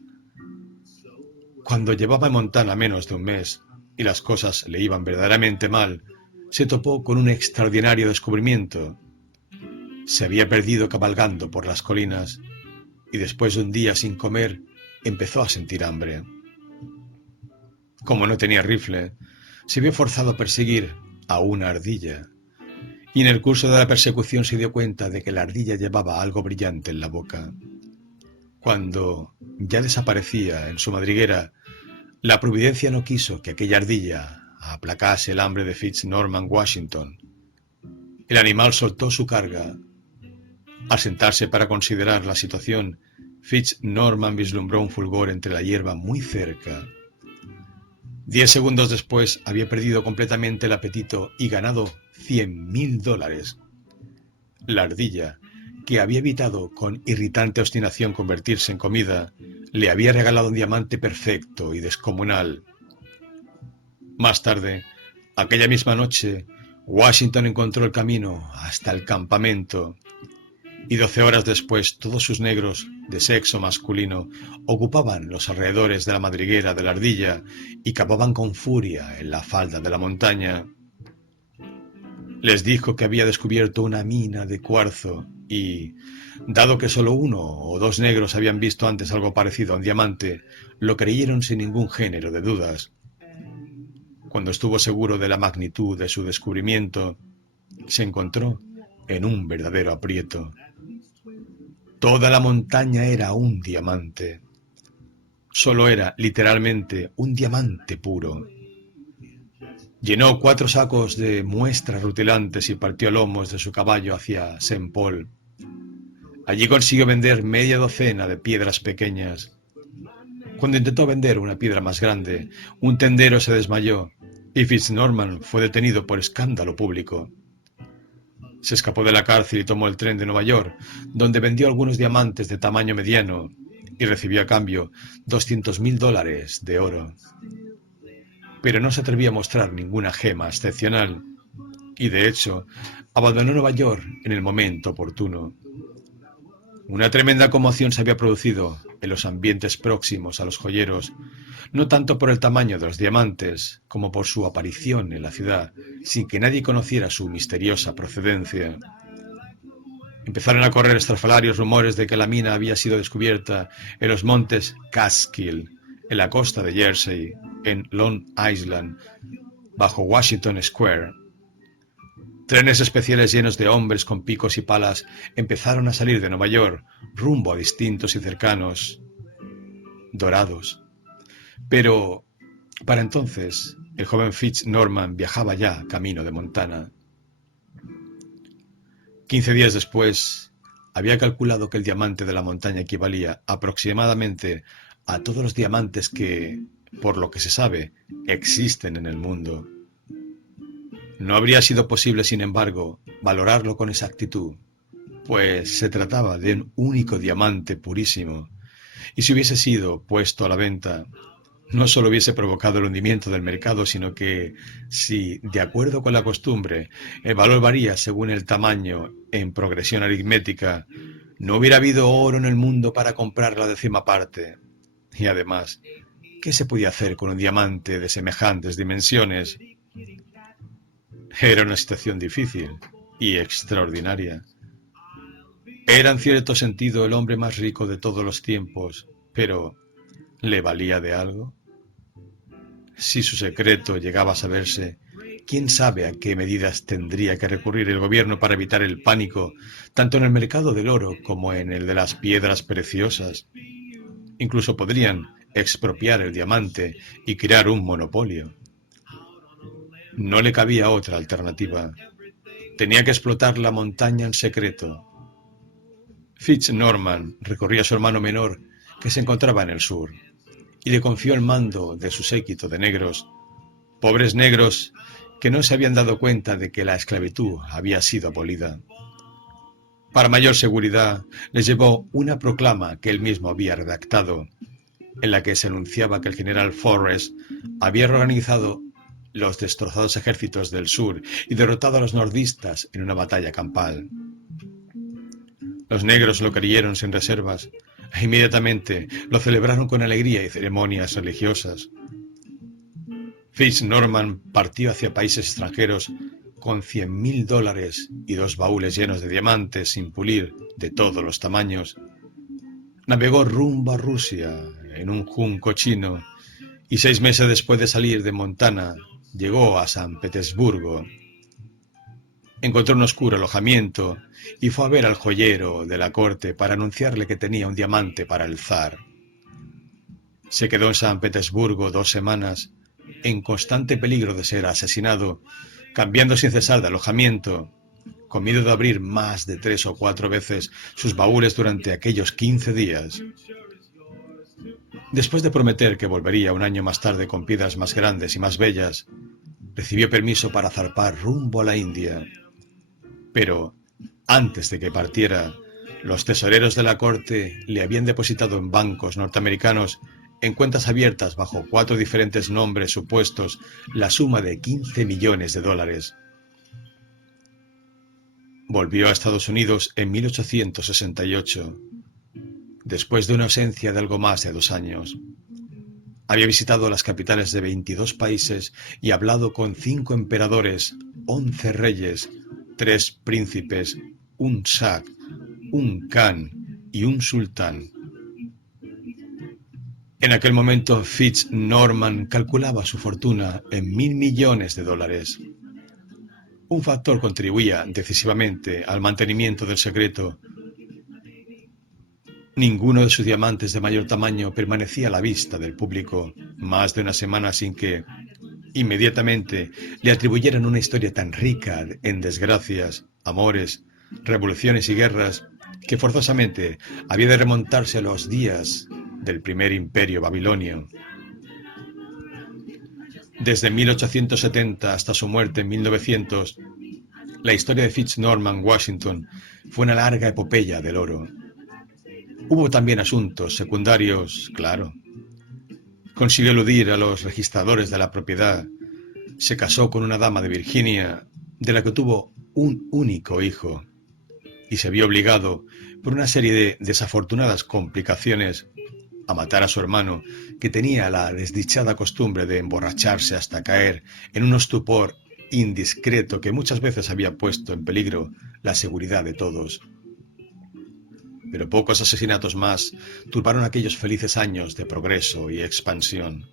Cuando llevaba en Montana menos de un mes y las cosas le iban verdaderamente mal, se topó con un extraordinario descubrimiento. Se había perdido cabalgando por las colinas y después de un día sin comer empezó a sentir hambre. Como no tenía rifle, se vio forzado a perseguir a una ardilla, y en el curso de la persecución se dio cuenta de que la ardilla llevaba algo brillante en la boca. Cuando ya desaparecía en su madriguera, la providencia no quiso que aquella ardilla aplacase el hambre de Fitz Norman Washington. El animal soltó su carga. Al sentarse para considerar la situación, Fitz Norman vislumbró un fulgor entre la hierba muy cerca. 10 segundos después había perdido completamente el apetito y ganado $100,000. La ardilla, que había evitado con irritante obstinación convertirse en comida, le había regalado un diamante perfecto y descomunal. Más tarde, aquella misma noche, Washington encontró el camino hasta el campamento, y 12 horas después todos sus negros de sexo masculino ocupaban los alrededores de la madriguera de la ardilla y cavaban con furia en la falda de la montaña. Les dijo que había descubierto una mina de cuarzo y, dado que solo 1 o 2 negros habían visto antes algo parecido a un diamante, lo creyeron sin ningún género de dudas. Cuando estuvo seguro de la magnitud de su descubrimiento, se encontró en un verdadero aprieto. Toda la montaña era un diamante. Solo era, literalmente, un diamante puro. Llenó 4 sacos de muestras rutilantes y partió lomos de su caballo hacia St. Paul. Allí consiguió vender media docena de piedras pequeñas. Cuando intentó vender una piedra más grande, un tendero se desmayó y Fitz Norman fue detenido por escándalo público. Se escapó de la cárcel y tomó el tren de Nueva York, donde vendió algunos diamantes de tamaño mediano y recibió a cambio $200,000 de oro. Pero no se atrevió a mostrar ninguna gema excepcional. y de hecho abandonó Nueva York en el momento oportuno. Una tremenda conmoción se había producido en los ambientes próximos a los joyeros, no tanto por el tamaño de los diamantes como por su aparición en la ciudad, sin que nadie conociera su misteriosa procedencia. Empezaron a correr estrafalarios rumores de que la mina había sido descubierta en los montes Catskill, en la costa de Jersey, en Long Island, bajo Washington Square. Trenes especiales llenos de hombres con picos y palas empezaron a salir de Nueva York, rumbo a distintos y cercanos Dorados. Pero, para entonces, el joven Fitz Norman viajaba ya camino de Montana. 15 días después, había calculado que el diamante de la montaña equivalía aproximadamente a todos los diamantes que, por lo que se sabe, existen en el mundo. No habría sido posible, sin embargo, valorarlo con exactitud, pues se trataba de un único diamante purísimo, y si hubiese sido puesto a la venta, no solo hubiese provocado el hundimiento del mercado, sino que, si, de acuerdo con la costumbre, el valor varía según el tamaño en progresión aritmética, no hubiera habido oro en el mundo para comprar la décima parte. Y además, ¿qué se podía hacer con un diamante de semejantes dimensiones? Era una situación difícil y extraordinaria. Era en cierto sentido el hombre más rico de todos los tiempos, pero ¿le valía de algo? Si su secreto llegaba a saberse, ¿quién sabe a qué medidas tendría que recurrir el gobierno para evitar el pánico, tanto en el mercado del oro como en el de las piedras preciosas? Incluso podrían expropiar el diamante y crear un monopolio. No le cabía otra alternativa. Tenía que explotar la montaña en secreto. Fitz Norman recorría a su hermano menor, que se encontraba en el sur, y le confió el mando de su séquito de negros, pobres negros que no se habían dado cuenta de que la esclavitud había sido abolida. Para mayor seguridad, les llevó una proclama que él mismo había redactado, en la que se anunciaba que el general Forrest había reorganizado los destrozados ejércitos del sur y derrotado a los nordistas en una batalla campal. Los negros lo creyeron sin reservas e inmediatamente lo celebraron con alegría y ceremonias religiosas. Fitz Norman partió hacia países extranjeros con $100,000 y 2 baúles llenos de diamantes sin pulir de todos los tamaños. Navegó rumbo a Rusia en un junco chino y 6 meses después de salir de Montana llegó a San Petersburgo. Encontró un oscuro alojamiento y fue a ver al joyero de la corte para anunciarle que tenía un diamante para el zar. Se quedó en San Petersburgo 2 semanas, en constante peligro de ser asesinado, cambiando sin cesar de alojamiento, con miedo de abrir más de 3 o 4 veces sus baúles durante aquellos 15 días. Después de prometer que volvería un año más tarde con piedras más grandes y más bellas, recibió permiso para zarpar rumbo a la India. Pero, antes de que partiera, los tesoreros de la corte le habían depositado en bancos norteamericanos, en cuentas abiertas bajo 4 diferentes nombres supuestos, la suma de $15 millones. Volvió a Estados Unidos en 1868, después de una ausencia de algo más de 2 años. Había visitado las capitales de 22 países y hablado con 5 emperadores, 11 reyes, 3 príncipes, un shah, un khan y un sultán. En aquel momento Fitz Norman calculaba su fortuna en $1.000 millones. Un factor contribuía decisivamente al mantenimiento del secreto. Ninguno de sus diamantes de mayor tamaño permanecía a la vista del público más de una semana sin que, inmediatamente, le atribuyeran una historia tan rica en desgracias, amores, revoluciones y guerras, que forzosamente había de remontarse a los días del primer imperio babilonio. Desde 1870 hasta su muerte en 1900, la historia de Fitz Norman Washington fue una larga epopeya del oro. Hubo también asuntos secundarios, claro. Consiguió eludir a los registradores de la propiedad, se casó con una dama de Virginia de la que tuvo un único hijo y se vio obligado, por una serie de desafortunadas complicaciones, a matar a su hermano, que tenía la desdichada costumbre de emborracharse hasta caer en un estupor indiscreto que muchas veces había puesto en peligro la seguridad de todos. Pero pocos asesinatos más turbaron aquellos felices años de progreso y expansión.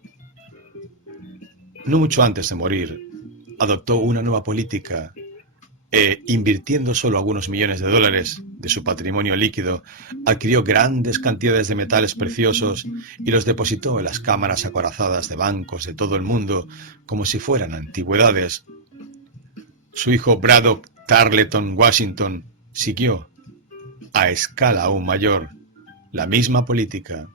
No mucho antes de morir, adoptó una nueva política invirtiendo solo algunos millones de dólares de su patrimonio líquido, adquirió grandes cantidades de metales preciosos y los depositó en las cámaras acorazadas de bancos de todo el mundo como si fueran antigüedades. Su hijo Braddock Tarleton Washington siguió, a escala aún mayor, la misma política.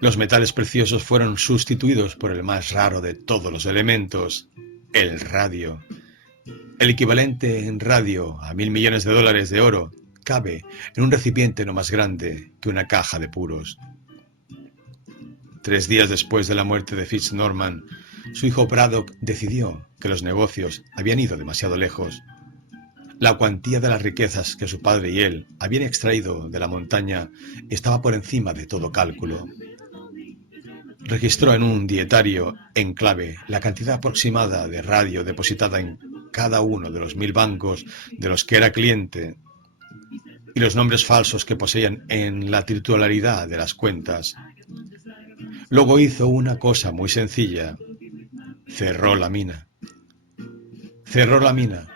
Los metales preciosos fueron sustituidos por el más raro de todos los elementos, el radio. El equivalente en radio a $1.000 millones de oro cabe en un recipiente no más grande que una caja de puros. 3 días después de la muerte de Fitz-Norman, su hijo Braddock decidió que los negocios habían ido demasiado lejos. La cuantía de las riquezas que su padre y él habían extraído de la montaña estaba por encima de todo cálculo. Registró en un dietario en clave la cantidad aproximada de radio depositada en cada uno de los 1.000 bancos de los que era cliente y los nombres falsos que poseían en la titularidad de las cuentas. Luego hizo una cosa muy sencilla: cerró la mina. Cerró la mina.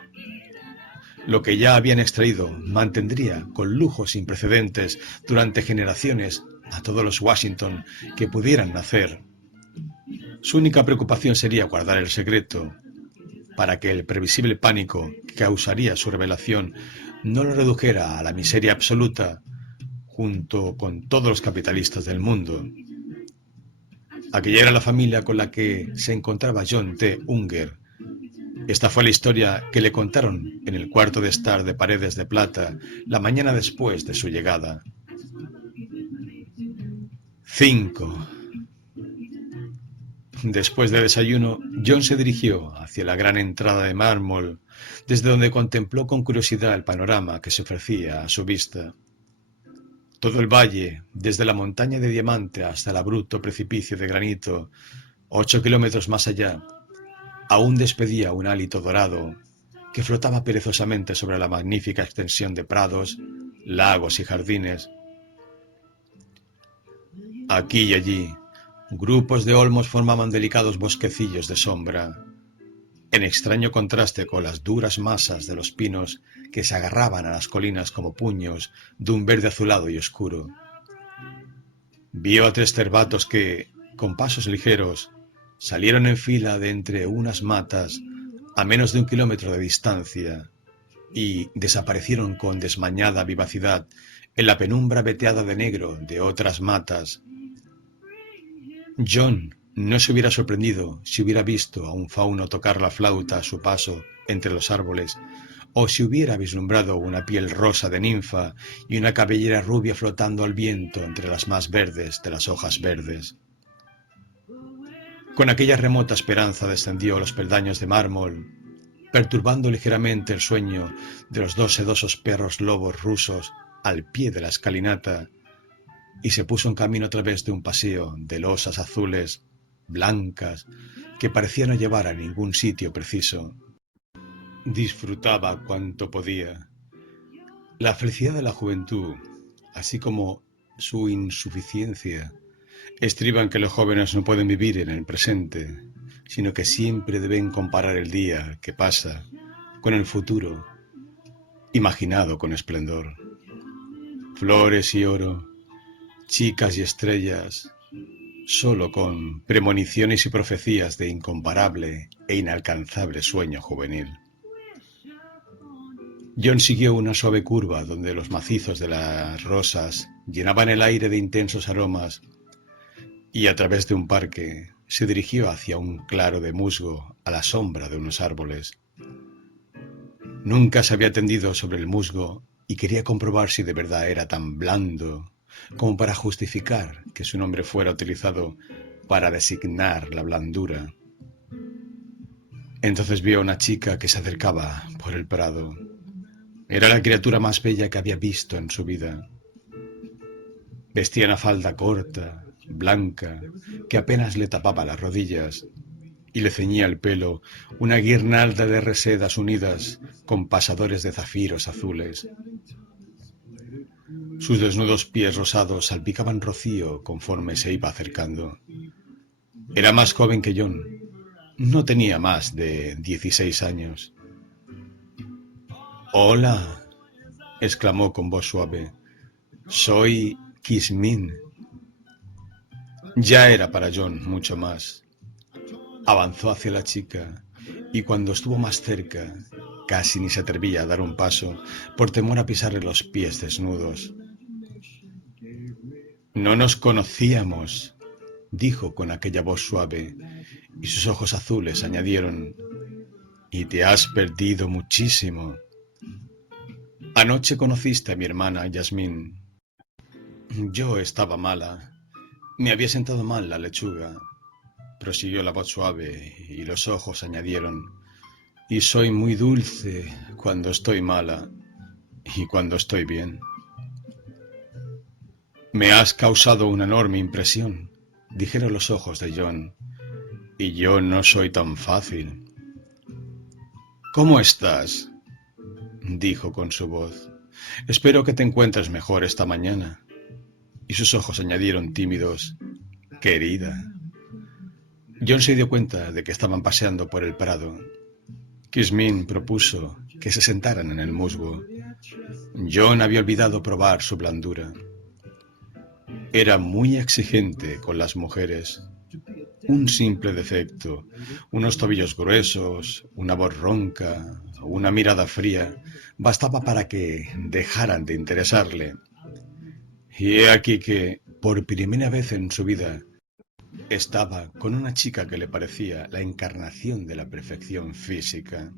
Lo que ya habían extraído mantendría con lujos sin precedentes durante generaciones a todos los Washington que pudieran nacer. Su única preocupación sería guardar el secreto, para que el previsible pánico que causaría su revelación no lo redujera a la miseria absoluta junto con todos los capitalistas del mundo. Aquella era la familia con la que se encontraba John T. Unger. Esta fue la historia que le contaron en el cuarto de estar de paredes de plata la mañana después de su llegada. 5. Después del desayuno, John se dirigió hacia la gran entrada de mármol, desde donde contempló con curiosidad el panorama que se ofrecía a su vista. Todo el valle, desde la montaña de diamante hasta el abrupto precipicio de granito, 8 kilómetros más allá, aún despedía un hálito dorado que flotaba perezosamente sobre la magnífica extensión de prados, lagos y jardines. Aquí y allí, grupos de olmos formaban delicados bosquecillos de sombra, en extraño contraste con las duras masas de los pinos que se agarraban a las colinas como puños de un verde azulado y oscuro. Vio a 3 cervatos que, con pasos ligeros, salieron en fila de entre unas matas a menos de 1 kilómetro de distancia y desaparecieron con desmañada vivacidad en la penumbra veteada de negro de otras matas. John no se hubiera sorprendido si hubiera visto a un fauno tocar la flauta a su paso entre los árboles, o si hubiera vislumbrado una piel rosa de ninfa y una cabellera rubia flotando al viento entre las más verdes de las hojas verdes. Con aquella remota esperanza descendió los peldaños de mármol, perturbando ligeramente el sueño de los 2 sedosos perros lobos rusos al pie de la escalinata, y se puso en camino a través de un paseo de losas azules, blancas, que parecían no llevar a ningún sitio preciso. Disfrutaba cuanto podía. La felicidad de la juventud, así como su insuficiencia, estriba en que los jóvenes no pueden vivir en el presente, sino que siempre deben comparar el día que pasa con el futuro, imaginado con esplendor. Flores y oro, chicas y estrellas, solo con premoniciones y profecías de incomparable e inalcanzable sueño juvenil. John siguió una suave curva donde los macizos de las rosas llenaban el aire de intensos aromas y a través de un parque se dirigió hacia un claro de musgo a la sombra de unos árboles. Nunca se había tendido sobre el musgo y quería comprobar si de verdad era tan blando como para justificar que su nombre fuera utilizado para designar la blandura. Entonces vio a una chica que se acercaba por el prado. Era la criatura más bella que había visto en su vida. Vestía una falda corta, blanca, que apenas le tapaba las rodillas, y le ceñía el pelo una guirnalda de resedas unidas con pasadores de zafiros azules. Sus desnudos pies rosados salpicaban rocío conforme se iba acercando. Era más joven que John. No tenía más de 16 años. «Hola», exclamó con voz suave. «Soy Kismin». Ya era para John mucho más. Avanzó hacia la chica y cuando estuvo más cerca, casi ni se atrevía a dar un paso por temor a pisarle los pies desnudos. «No nos conocíamos», dijo con aquella voz suave, y sus ojos azules añadieron: «Y te has perdido muchísimo. Anoche conociste a mi hermana Yasmín. Yo estaba mala. Me había sentado mal la lechuga», prosiguió la voz suave, y los ojos añadieron: «Y soy muy dulce cuando estoy mala y cuando estoy bien». «Me has causado una enorme impresión», dijeron los ojos de John, «y yo no soy tan fácil». «¿Cómo estás?», dijo con su voz. «Espero que te encuentres mejor esta mañana». Y sus ojos añadieron tímidos: «Querida». John se dio cuenta de que estaban paseando por el prado. Kismin propuso que se sentaran en el musgo. John había olvidado probar su blandura. Era muy exigente con las mujeres. Un simple defecto, unos tobillos gruesos, una voz ronca, una mirada fría, bastaba para que dejaran de interesarle. Y he aquí que, por primera vez en su vida, estaba con una chica que le parecía la encarnación de la perfección física.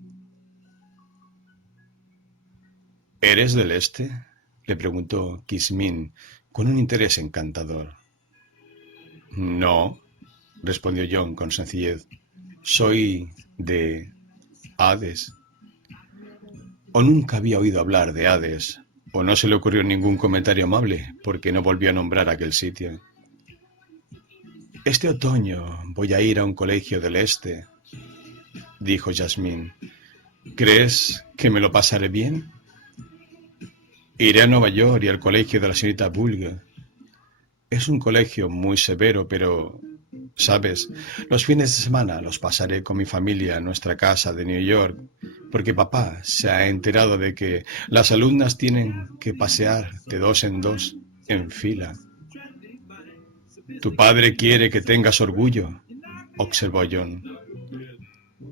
«¿Eres del este?», le preguntó Kismin con un interés encantador. «No», respondió John con sencillez. «Soy de Hades». O nunca había oído hablar de Hades, o no se le ocurrió ningún comentario amable, porque no volvió a nombrar aquel sitio. «Este otoño voy a ir a un colegio del este», dijo Yasmín. «¿Crees que me lo pasaré bien? Iré a Nueva York y al colegio de la señorita Bulger. Es un colegio muy severo, pero, ¿sabes? Los fines de semana los pasaré con mi familia en nuestra casa de New York, porque papá se ha enterado de que las alumnas tienen que pasear de dos en fila». «Tu padre quiere que tengas orgullo», observó John.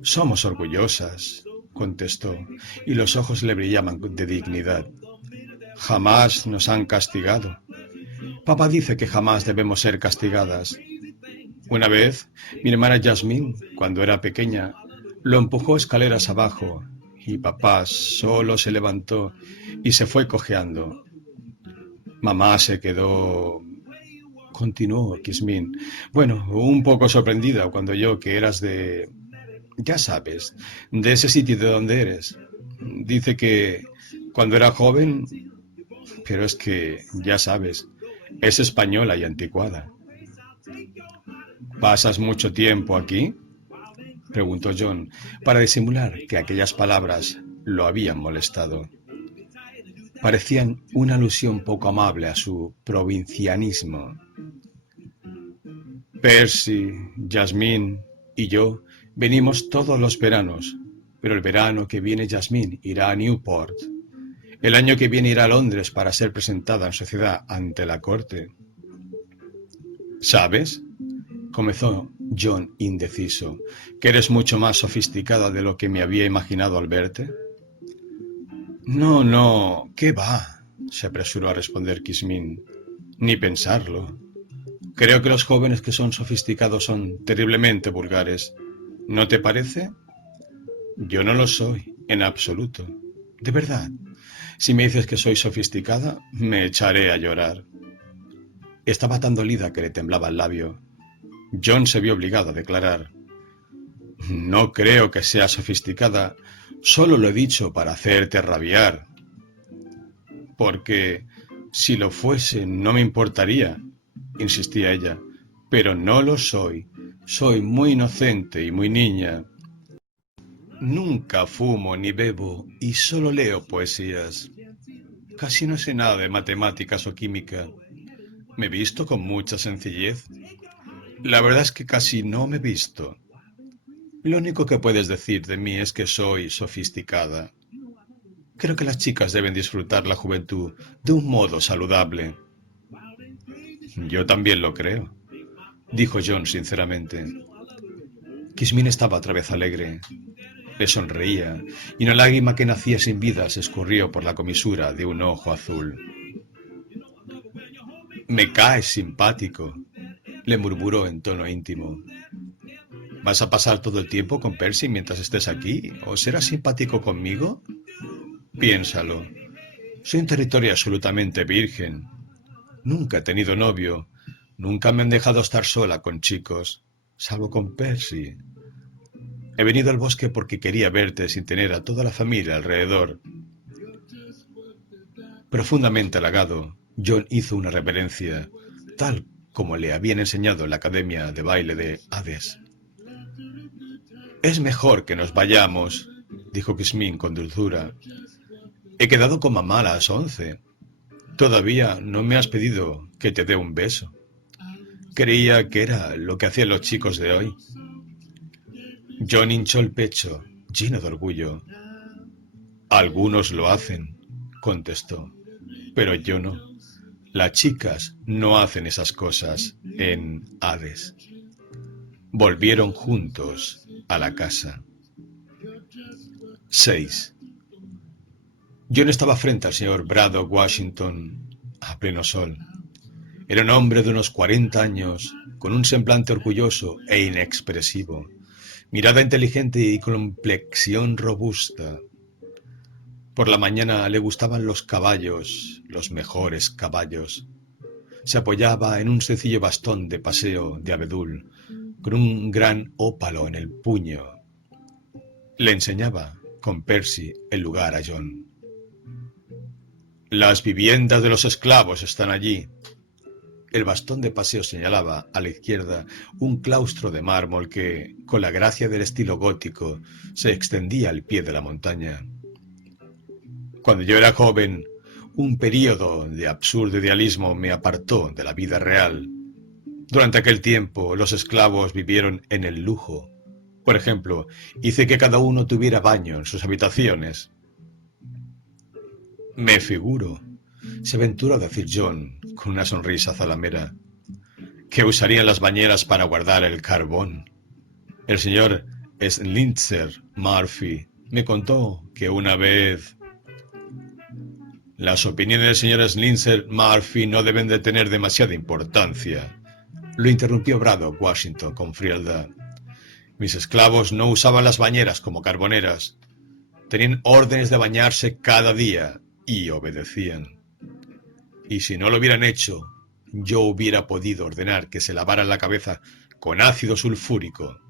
«Somos orgullosas», contestó, y los ojos le brillaban de dignidad. «Jamás nos han castigado. Papá dice que jamás debemos ser castigadas. Una vez, mi hermana Yasmín, cuando era pequeña, lo empujó escaleras abajo y papá solo se levantó y se fue cojeando. Mamá se quedó», continuó Kismin, «bueno, un poco sorprendida cuando oyó que eras de... ya sabes, de ese sitio de donde eres. Dice que cuando era joven, pero es que, ya sabes, es española y anticuada». «¿Pasas mucho tiempo aquí?», preguntó John, para disimular que aquellas palabras lo habían molestado. Parecían una alusión poco amable a su provincianismo. «Percy, Yasmín y yo venimos todos los veranos, pero el verano que viene Yasmín irá a Newport. El año que viene irá a Londres para ser presentada en sociedad ante la corte». «¿Sabes?», comenzó John indeciso, «que eres mucho más sofisticada de lo que me había imaginado al verte». «No, ¿qué va?», se apresuró a responder Kismin. «Ni pensarlo. Creo que los jóvenes que son sofisticados son terriblemente vulgares. ¿No te parece?». «Yo no lo soy, en absoluto. De verdad. Si me dices que soy sofisticada, me echaré a llorar». Estaba tan dolida que le temblaba el labio. John se vio obligado a declarar: No creo que sea sofisticada, solo lo he dicho para hacerte rabiar, porque si lo fuese no me importaría, insistía ella, pero no lo soy. Soy muy inocente y muy niña. Nunca fumo ni bebo y solo leo poesías. Casi no sé nada de matemáticas o química. Me visto con mucha sencillez. La verdad es que casi no me visto. Lo único que puedes decir de mí es que soy sofisticada. Creo que las chicas deben disfrutar la juventud de un modo saludable. Yo también lo creo, dijo John sinceramente. Kismin estaba otra vez alegre. Le sonreía, y una lágrima que nacía sin vida se escurrió por la comisura de un ojo azul. Me caes simpático, le murmuró en tono íntimo. ¿Vas a pasar todo el tiempo con Percy mientras estés aquí? ¿O serás simpático conmigo? Piénsalo. Soy un territorio absolutamente virgen. Nunca he tenido novio. Nunca me han dejado estar sola con chicos, salvo con Percy. He venido al bosque porque quería verte sin tener a toda la familia alrededor. Profundamente halagado, John hizo una reverencia, tal como le habían enseñado en la academia de baile de Hades. Es mejor que nos vayamos, dijo Kismin con dulzura. He quedado con mamá a las 11. Todavía no me has pedido que te dé un beso. Creía que era lo que hacían los chicos de hoy. John hinchó el pecho, lleno de orgullo. Algunos lo hacen, contestó, pero yo no. Las chicas no hacen esas cosas en Hades. Volvieron juntos a la casa. 6. John estaba frente al señor Braddock Washington a pleno sol. Era un hombre de unos 40 años, con un semblante orgulloso e inexpresivo, mirada inteligente y complexión robusta. Por la mañana le gustaban los caballos, los mejores caballos. Se apoyaba en un sencillo bastón de paseo de abedul, con un gran ópalo en el puño. Le enseñaba, con Percy, el lugar a John. Las viviendas de los esclavos están allí. El bastón de paseo señalaba, a la izquierda, un claustro de mármol que, con la gracia del estilo gótico, se extendía al pie de la montaña. Cuando yo era joven, un período de absurdo idealismo me apartó de la vida real. Durante aquel tiempo, los esclavos vivieron en el lujo. Por ejemplo, hice que cada uno tuviera baño en sus habitaciones. Me figuro, se aventuró a decir John, con una sonrisa zalamera, que usarían las bañeras para guardar el carbón. El señor Slinger Murphy me contó que una vez... Las opiniones del señor Slinger Murphy no deben de tener demasiada importancia, lo interrumpió Braddock Washington con frialdad. Mis esclavos no usaban las bañeras como carboneras. Tenían órdenes de bañarse cada día y obedecían. Y si no lo hubieran hecho, yo hubiera podido ordenar que se lavaran la cabeza con ácido sulfúrico.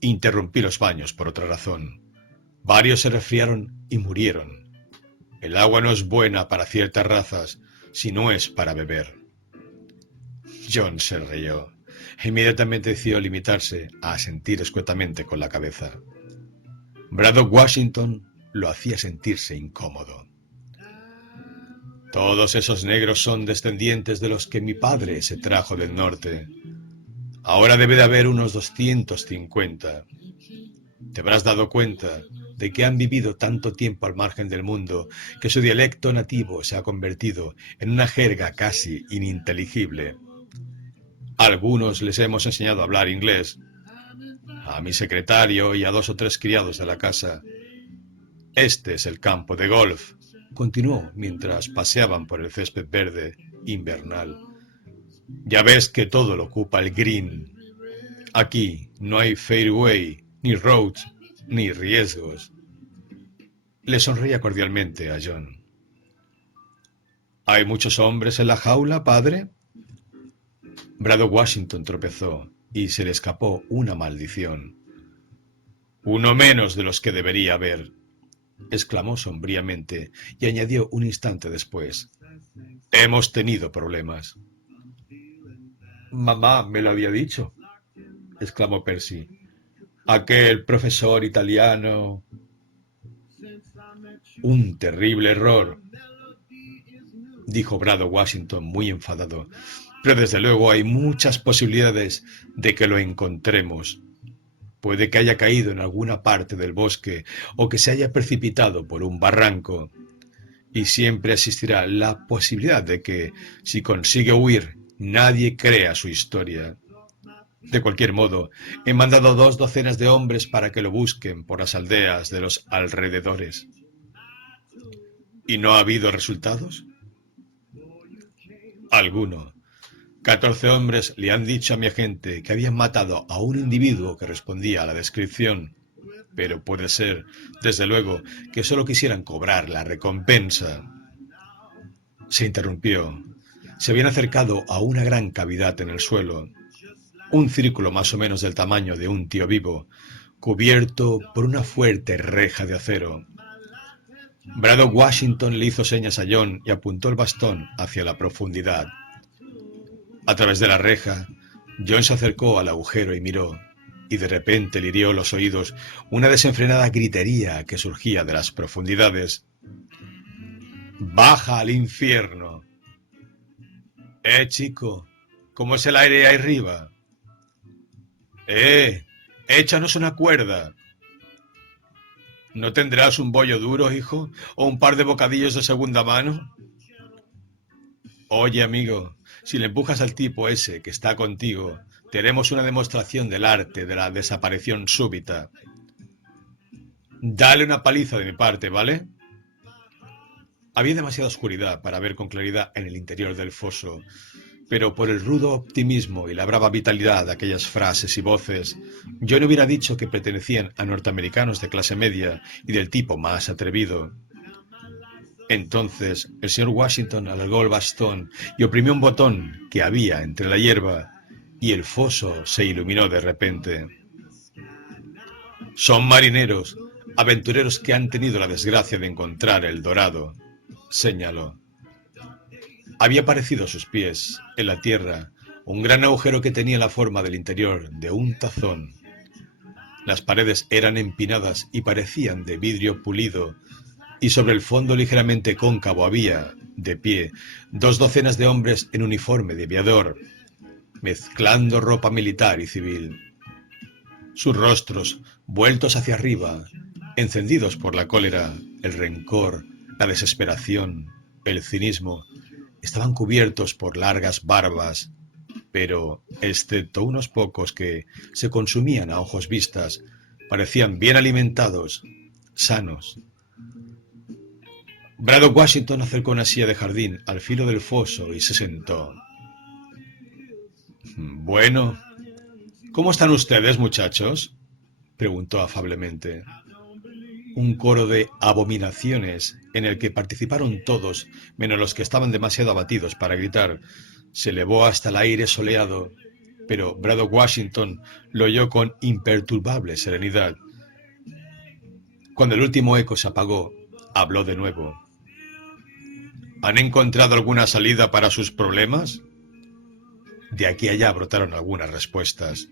Interrumpí los baños por otra razón. Varios se resfriaron y murieron. El agua no es buena para ciertas razas si no es para beber. John se rió. Inmediatamente decidió limitarse a asentir escuetamente con la cabeza. Braddock Washington lo hacía sentirse incómodo. Todos esos negros son descendientes de los que mi padre se trajo del norte. Ahora debe de haber unos 250. Te habrás dado cuenta de que han vivido tanto tiempo al margen del mundo que su dialecto nativo se ha convertido en una jerga casi ininteligible. A algunos les hemos enseñado a hablar inglés, a mi secretario y a 2 o 3 criados de la casa. Este es el campo de golf, continuó mientras paseaban por el césped verde invernal. Ya ves que todo lo ocupa el green. Aquí no hay fairway, ni roads, ni riesgos. Le sonreía cordialmente a John. ¿Hay muchos hombres en la jaula, padre? Braddock Washington tropezó. y se le escapó una maldición. «Uno menos de los que debería haber», exclamó sombríamente y añadió un instante después. «Hemos tenido problemas». «Mamá me lo había dicho», exclamó Percy. «Aquel profesor italiano...» «Un terrible error», dijo Braddock Washington muy enfadado. «Pero desde luego hay muchas posibilidades de que lo encontremos. Puede que haya caído en alguna parte del bosque o que se haya precipitado por un barranco. Y siempre existirá la posibilidad de que, si consigue huir, nadie crea su historia. De cualquier modo, he mandado 2 docenas de hombres para que lo busquen por las aldeas de los alrededores». «¿Y no ha habido resultados?» «Alguno. 14 hombres le han dicho a mi agente que habían matado a un individuo que respondía a la descripción, pero puede ser, desde luego, que solo quisieran cobrar la recompensa». Se interrumpió. Se habían acercado a una gran cavidad en el suelo, un círculo más o menos del tamaño de un tío vivo, cubierto por una fuerte reja de acero. Braddock Washington le hizo señas a John y apuntó el bastón hacia la profundidad. A través de la reja, John se acercó al agujero y miró, y de repente le hirió los oídos una desenfrenada gritería que surgía de las profundidades. «¡Baja al infierno! Chico, ¿cómo es el aire ahí arriba? Échanos una cuerda. ¿No tendrás un bollo duro, hijo? ¿O un par de bocadillos de segunda mano? Oye, amigo, si le empujas al tipo ese que está contigo, te haremos una demostración del arte de la desaparición súbita. Dale una paliza de mi parte, ¿vale?» Había demasiada oscuridad para ver con claridad en el interior del foso, pero por el rudo optimismo y la brava vitalidad de aquellas frases y voces, yo no hubiera dicho que pertenecían a norteamericanos de clase media y del tipo más atrevido. Entonces el señor Washington alargó el bastón y oprimió un botón que había entre la hierba, y el foso se iluminó de repente. «Son marineros, aventureros que han tenido la desgracia de encontrar el dorado», señaló. Había aparecido a sus pies, en la tierra, un gran agujero que tenía la forma del interior de un tazón. Las paredes eran empinadas y parecían de vidrio pulido, y sobre el fondo ligeramente cóncavo había, de pie, 2 docenas de hombres en uniforme de aviador, mezclando ropa militar y civil. Sus rostros, vueltos hacia arriba, encendidos por la cólera, el rencor, la desesperación, el cinismo, estaban cubiertos por largas barbas, pero, excepto unos pocos que se consumían a ojos vistas, parecían bien alimentados, sanos. Braddock Washington acercó una silla de jardín al filo del foso y se sentó. «Bueno, ¿cómo están ustedes, muchachos?», preguntó afablemente. Un coro de abominaciones, en el que participaron todos, menos los que estaban demasiado abatidos para gritar, se elevó hasta el aire soleado, pero Braddock Washington lo oyó con imperturbable serenidad. Cuando el último eco se apagó, habló de nuevo. «¿Han encontrado alguna salida para sus problemas?». De aquí a allá brotaron algunas respuestas.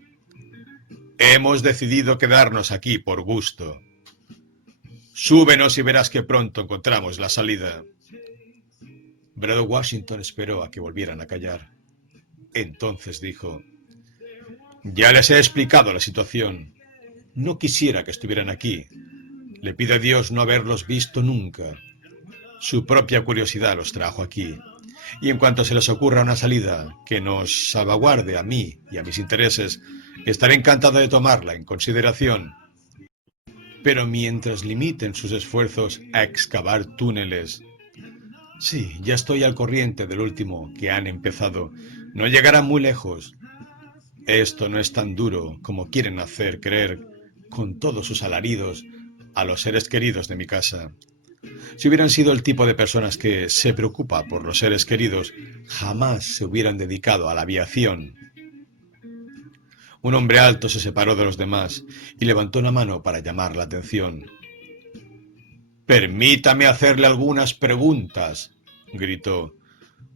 «Hemos decidido quedarnos aquí por gusto». «Súbenos y verás que pronto encontramos la salida». Braddock Washington esperó a que volvieran a callar. Entonces dijo: «Ya les he explicado la situación. No quisiera que estuvieran aquí. Le pido a Dios no haberlos visto nunca. Su propia curiosidad los trajo aquí. Y en cuanto se les ocurra una salida que nos salvaguarde a mí y a mis intereses, estaré encantado de tomarla en consideración. Pero mientras limiten sus esfuerzos a excavar túneles... Sí, ya estoy al corriente del último que han empezado. No llegarán muy lejos. Esto no es tan duro como quieren hacer creer, con todos sus alaridos, a los seres queridos de mi casa. Si hubieran sido el tipo de personas que se preocupa por los seres queridos, jamás se hubieran dedicado a la aviación». Un hombre alto se separó de los demás y levantó una mano para llamar la atención. «Permítame hacerle algunas preguntas», gritó.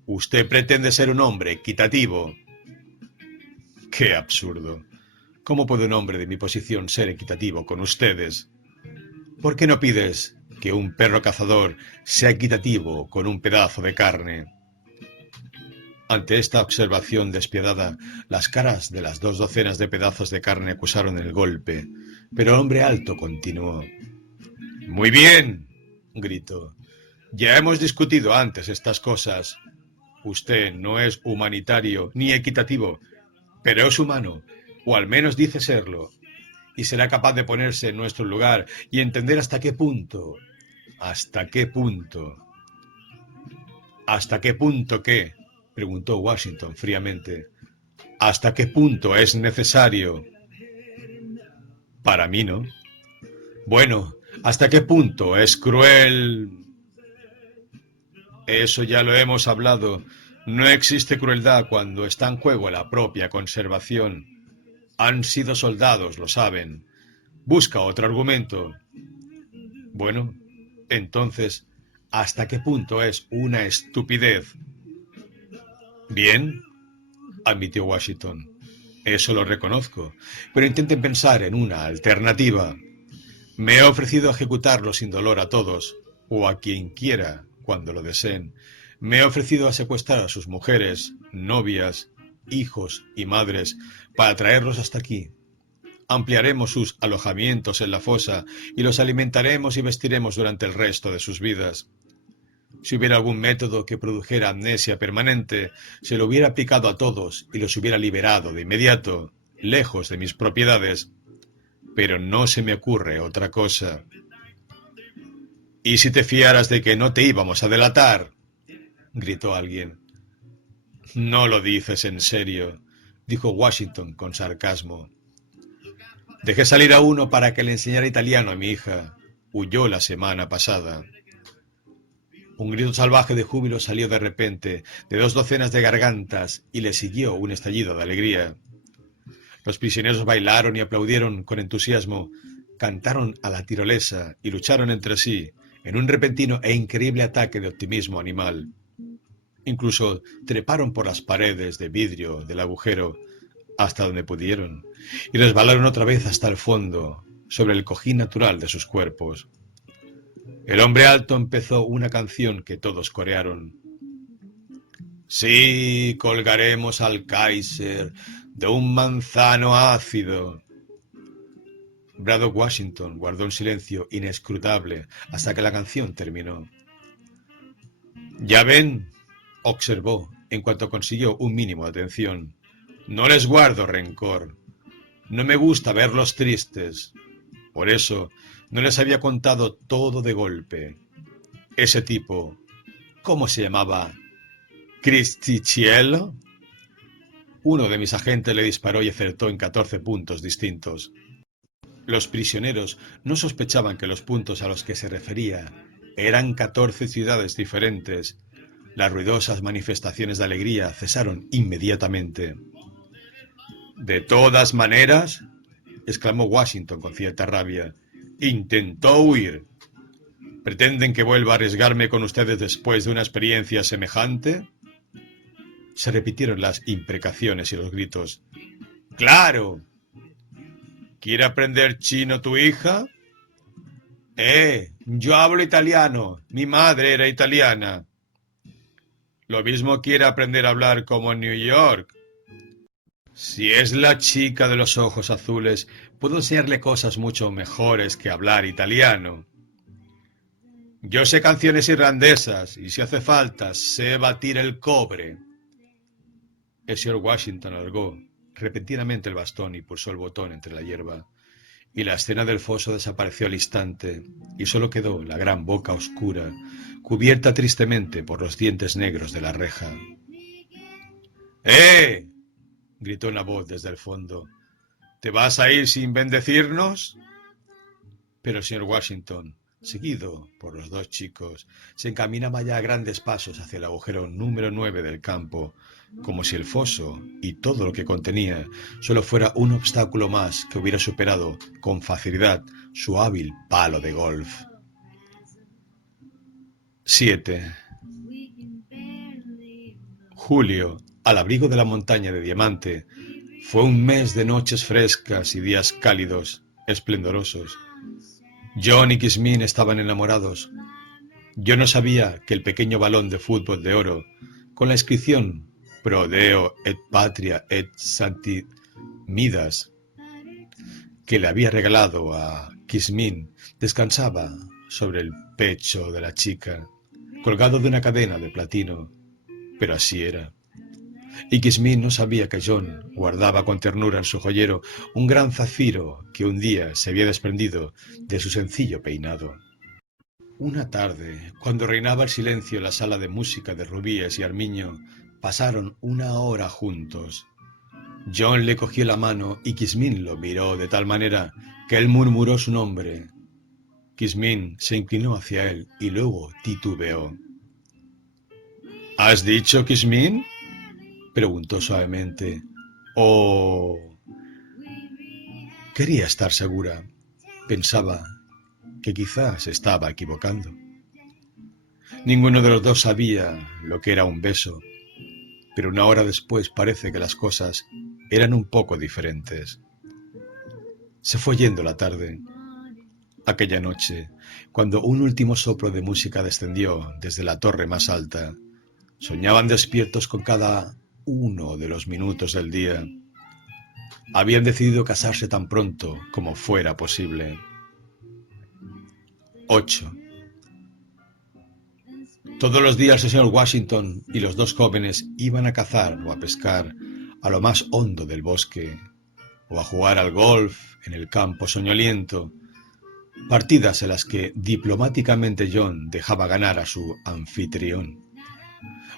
«Usted pretende ser un hombre equitativo». ¡Qué absurdo! ¿Cómo puede un hombre de mi posición ser equitativo con ustedes? ¿Por qué no pides que un perro cazador sea equitativo con un pedazo de carne? Ante esta observación despiadada, las caras de las 2 docenas de pedazos de carne acusaron el golpe, pero el hombre alto continuó. «Muy bien», gritó. «Ya hemos discutido antes estas cosas. Usted no es humanitario ni equitativo, pero es humano, o al menos dice serlo, y será capaz de ponerse en nuestro lugar y entender hasta qué punto. ¿Hasta qué punto? ¿Hasta qué punto qué?», preguntó Washington fríamente. «¿Hasta qué punto es necesario?» «Para mí no». «Bueno, ¿hasta qué punto es cruel?» «Eso ya lo hemos hablado. No existe crueldad cuando está en juego la propia conservación. Han sido soldados, lo saben. Busca otro argumento». «Bueno, entonces, ¿hasta qué punto es una estupidez?» «Bien», admitió Washington. «Eso lo reconozco, pero intenten pensar en una alternativa. Me he ofrecido a ejecutarlo sin dolor a todos, o a quien quiera, cuando lo deseen. Me he ofrecido a secuestrar a sus mujeres, novias, hijos y madres para traerlos hasta aquí. Ampliaremos sus alojamientos en la fosa y los alimentaremos y vestiremos durante el resto de sus vidas. Si hubiera algún método que produjera amnesia permanente, se lo hubiera aplicado a todos y los hubiera liberado de inmediato, lejos de mis propiedades. Pero no se me ocurre otra cosa». «¿Y si te fiaras de que no te íbamos a delatar?», gritó alguien. «No lo dices en serio», dijo Washington con sarcasmo. «Dejé salir a uno para que le enseñara italiano a mi hija. Huyó la semana pasada». Un grito salvaje de júbilo salió de repente de 2 docenas de gargantas y le siguió un estallido de alegría. Los prisioneros bailaron y aplaudieron con entusiasmo, cantaron a la tirolesa y lucharon entre sí en un repentino e increíble ataque de optimismo animal. Incluso treparon por las paredes de vidrio del agujero hasta donde pudieron y resbalaron otra vez hasta el fondo, sobre el cojín natural de sus cuerpos. El hombre alto empezó una canción que todos corearon. «Sí, colgaremos al Kaiser de un manzano ácido». Braddock Washington guardó un silencio inescrutable hasta que la canción terminó. «Ya ven», observó en cuanto consiguió un mínimo de atención, «no les guardo rencor. No me gusta verlos tristes. Por eso no les había contado todo de golpe. Ese tipo, ¿cómo se llamaba? ¿Cristichello?». Uno de mis agentes le disparó y acertó en 14 puntos distintos. Los prisioneros no sospechaban que los puntos a los que se refería eran 14 ciudades diferentes. Las ruidosas manifestaciones de alegría cesaron inmediatamente. «De todas maneras», exclamó Washington con cierta rabia, «intentó huir. ¿Pretenden que vuelva a arriesgarme con ustedes después de una experiencia semejante?». Se repitieron las imprecaciones y los gritos. «¡Claro! ¿Quiere aprender chino tu hija?». Yo hablo italiano. Mi madre era italiana». «Lo mismo quiere aprender a hablar como en New York». «Si es la chica de los ojos azules, puedo enseñarle cosas mucho mejores que hablar italiano». «Yo sé canciones irlandesas y si hace falta sé batir el cobre». El señor Washington alargó repentinamente el bastón y pulsó el botón entre la hierba, y la escena del foso desapareció al instante, y solo quedó la gran boca oscura, cubierta tristemente por los dientes negros de la reja. ¡Eh!, gritó una voz desde el fondo. ¿Te vas a ir sin bendecirnos? Pero el señor Washington seguido por los dos chicos, se encaminaba ya a grandes pasos hacia el agujero número 9 del campo, como si el foso y todo lo que contenía solo fuera un obstáculo más que hubiera superado con facilidad su hábil palo de golf. 7. Julio, al abrigo de la montaña de Diamante, fue un mes de noches frescas y días cálidos, esplendorosos. John y Kismin estaban enamorados. Yo no sabía que el pequeño balón de fútbol de oro, con la inscripción Pro Deo et Patria et Sancti Midas, que le había regalado a Kismin, descansaba sobre el pecho de la chica, colgado de una cadena de platino, pero así era. Y Kismin no sabía que John guardaba con ternura en su joyero un gran zafiro que un día se había desprendido de su sencillo peinado. Una tarde, cuando reinaba el silencio en la sala de música de Rubíes y Armiño, pasaron una hora juntos. John le cogió la mano y Kismin lo miró de tal manera que él murmuró su nombre. Kismin se inclinó hacia él y luego titubeó. ¿Has dicho Kismin?, preguntó suavemente. Oh. Quería estar segura. Pensaba que quizás se estaba equivocando. Ninguno de los dos sabía lo que era un beso, pero una hora después parece que las cosas eran un poco diferentes. Se fue yendo la tarde. Aquella noche, cuando un último soplo de música descendió desde la torre más alta, soñaban despiertos con cada uno de los minutos del día. Habían decidido casarse tan pronto como fuera posible. 8. Todos los días el señor Washington y los dos jóvenes iban a cazar o a pescar a lo más hondo del bosque, o a jugar al golf en el campo soñoliento, partidas en las que diplomáticamente John dejaba ganar a su anfitrión,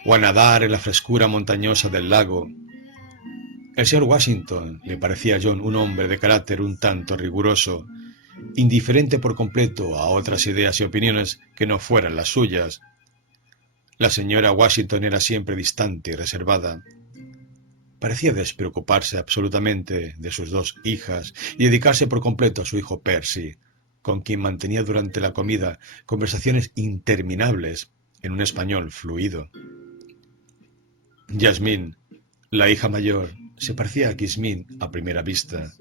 o a nadar en la frescura montañosa del lago. El señor Washington le parecía a John un hombre de carácter un tanto riguroso, indiferente por completo a otras ideas y opiniones que no fueran las suyas. La señora Washington era siempre distante y reservada. Parecía despreocuparse absolutamente de sus dos hijas y dedicarse por completo a su hijo Percy, con quien mantenía durante la comida conversaciones interminables en un español fluido. Yasmín, la hija mayor, se parecía a Kismin a primera vista,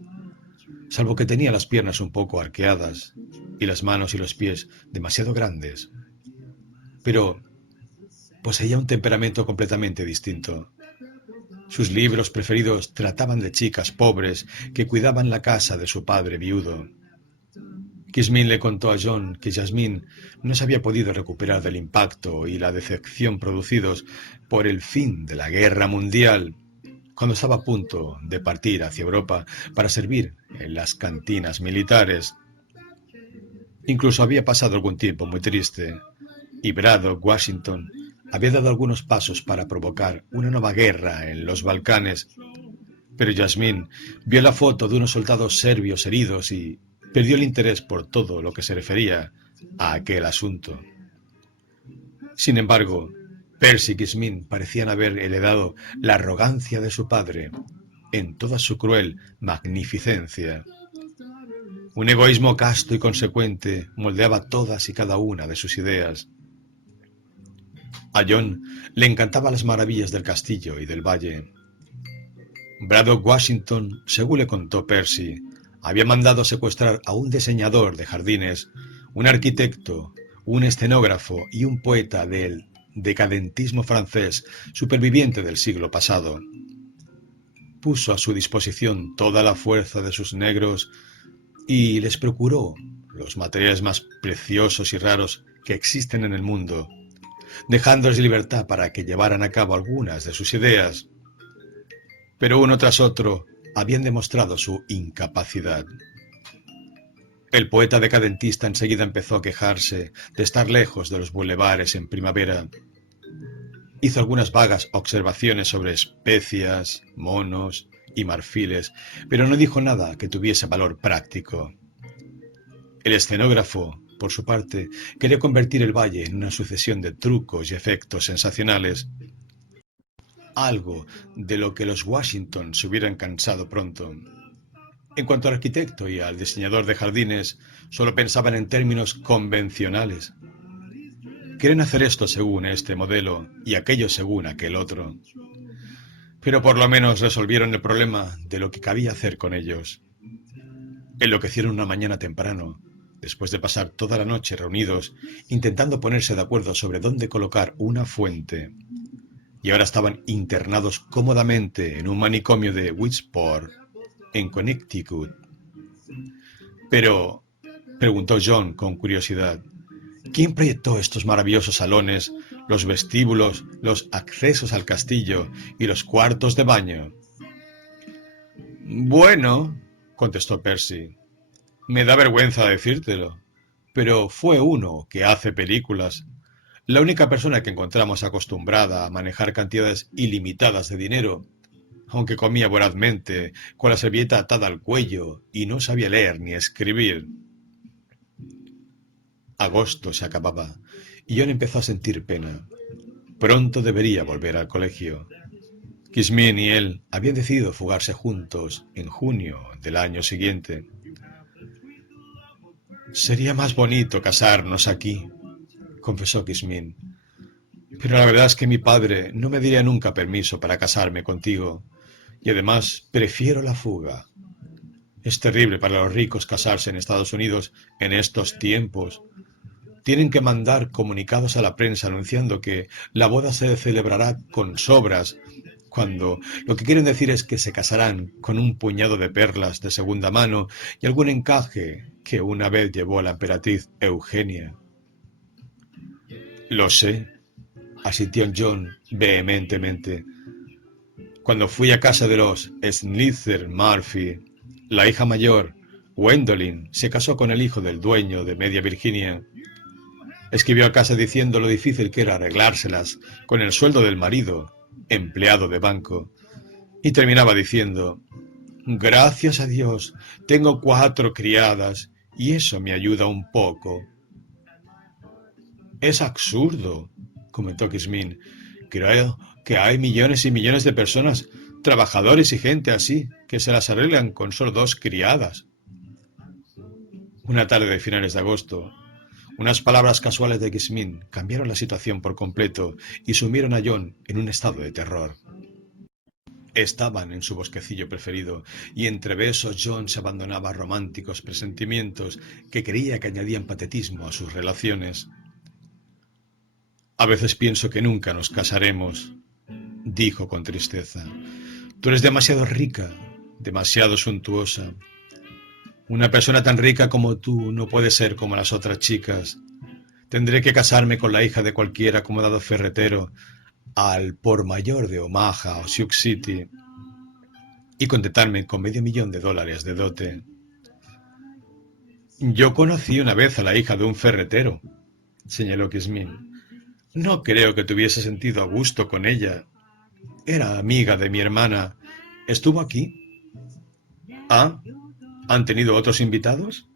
salvo que tenía las piernas un poco arqueadas y las manos y los pies demasiado grandes. Pero poseía un temperamento completamente distinto. Sus libros preferidos trataban de chicas pobres que cuidaban la casa de su padre viudo. Kismin le contó a John que Yasmín no se había podido recuperar del impacto y la decepción producidos por el fin de la guerra mundial, cuando estaba a punto de partir hacia Europa para servir en las cantinas militares. Incluso había pasado algún tiempo muy triste, y Braddock Washington había dado algunos pasos para provocar una nueva guerra en los Balcanes, pero Yasmín vio la foto de unos soldados serbios heridos y perdió el interés por todo lo que se refería a aquel asunto. Sin embargo, Percy y Kismin parecían haber heredado la arrogancia de su padre en toda su cruel magnificencia. Un egoísmo casto y consecuente moldeaba todas y cada una de sus ideas. A John le encantaban las maravillas del castillo y del valle. Braddock Washington, según le contó Percy, había mandado secuestrar a un diseñador de jardines, un arquitecto, un escenógrafo y un poeta del decadentismo francés superviviente del siglo pasado. Puso a su disposición toda la fuerza de sus negros y les procuró los materiales más preciosos y raros que existen en el mundo, dejándoles libertad para que llevaran a cabo algunas de sus ideas. Pero uno tras otro habían demostrado su incapacidad. El poeta decadentista enseguida empezó a quejarse de estar lejos de los bulevares en primavera. Hizo algunas vagas observaciones sobre especias, monos y marfiles, pero no dijo nada que tuviese valor práctico. El escenógrafo por su parte, quería convertir el valle en una sucesión de trucos y efectos sensacionales, algo de lo que los Washington se hubieran cansado pronto. En cuanto al arquitecto y al diseñador de jardines, solo pensaban en términos convencionales. Quieren hacer esto según este modelo y aquello según aquel otro. Pero por lo menos resolvieron el problema de lo que cabía hacer con ellos. Enloquecieron una mañana temprano, después de pasar toda la noche reunidos, intentando ponerse de acuerdo sobre dónde colocar una fuente. Y ahora estaban internados cómodamente en un manicomio de Wilkes-Barre, en Connecticut. Pero, preguntó John con curiosidad, ¿quién proyectó estos maravillosos salones, los vestíbulos, los accesos al castillo y los cuartos de baño? Bueno, contestó Percy, me da vergüenza decírtelo, pero fue uno que hace películas. La única persona que encontramos acostumbrada a manejar cantidades ilimitadas de dinero, aunque comía vorazmente, con la servilleta atada al cuello y no sabía leer ni escribir. Agosto se acababa y John empezó a sentir pena. Pronto debería volver al colegio. Kismin y él habían decidido fugarse juntos en junio del año siguiente. Sería más bonito casarnos aquí, confesó Kismin. Pero la verdad es que mi padre no me daría nunca permiso para casarme contigo. Y además prefiero la fuga. Es terrible para los ricos casarse en Estados Unidos en estos tiempos. Tienen que mandar comunicados a la prensa anunciando que la boda se celebrará con sobras, cuando lo que quieren decir es que se casarán con un puñado de perlas de segunda mano y algún encaje que una vez llevó a la emperatriz Eugenia. Lo sé, asintió John vehementemente. Cuando fui a casa de los Snitzer Murphy, la hija mayor, Gwendolyn, se casó con el hijo del dueño de Media Virginia. Escribió a casa diciendo lo difícil que era arreglárselas con el sueldo del marido, empleado de banco, y terminaba diciendo, gracias a Dios, tengo 4 criadas y eso me ayuda un poco. Es absurdo, comentó Kismin. Creo que hay millones y millones de personas, trabajadores y gente así, que se las arreglan con solo 2 criadas. Una tarde de finales de agosto, unas palabras casuales de Kismin cambiaron la situación por completo y sumieron a John en un estado de terror. Estaban en su bosquecillo preferido, y entre besos John se abandonaba a románticos presentimientos que creía que añadían patetismo a sus relaciones. A veces pienso que nunca nos casaremos, dijo con tristeza. Tú eres demasiado rica, demasiado suntuosa. Una persona tan rica como tú no puede ser como las otras chicas. Tendré que casarme con la hija de cualquier acomodado ferretero al por mayor de Omaha o Sioux City y contentarme con $500,000 de dote. Yo conocí una vez a la hija de un ferretero, señaló Kismin. No creo que tuviese sentido a gusto con ella. Era amiga de mi hermana. ¿Estuvo aquí? ¿Ah? ¿Han tenido otros invitados?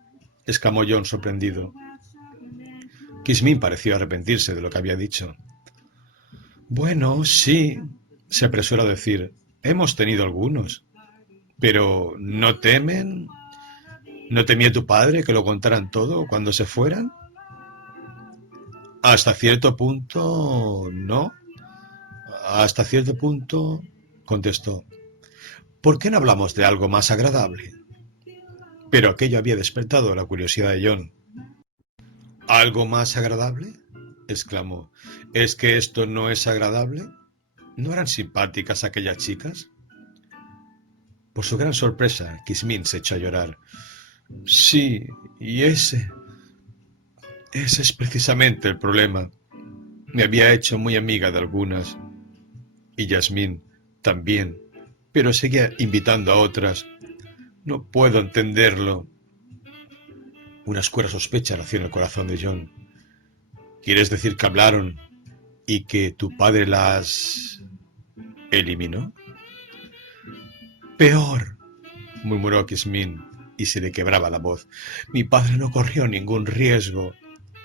Exclamó John sorprendido. Kismin pareció arrepentirse de lo que había dicho. Bueno, sí, se apresuró a decir. Hemos tenido algunos. Pero ¿no temen? ¿No temía tu padre que lo contaran todo cuando se fueran? Hasta cierto punto, no. Hasta cierto punto, contestó. ¿Por qué no hablamos de algo más agradable? Pero aquello había despertado la curiosidad de John. ¿Algo más agradable? Exclamó. ¿Es que esto no es agradable? ¿No eran simpáticas aquellas chicas? Por su gran sorpresa, Kismin se echó a llorar. Sí, y ese es precisamente el problema. Me había hecho muy amiga de algunas. Y Yasmín también. Pero seguía invitando a otras. No puedo entenderlo. Una oscura sospecha nació en el corazón de John. ¿Quieres decir que hablaron y que tu padre las eliminó? Peor, murmuró Kismin. y se le quebraba la voz. Mi padre no corrió ningún riesgo.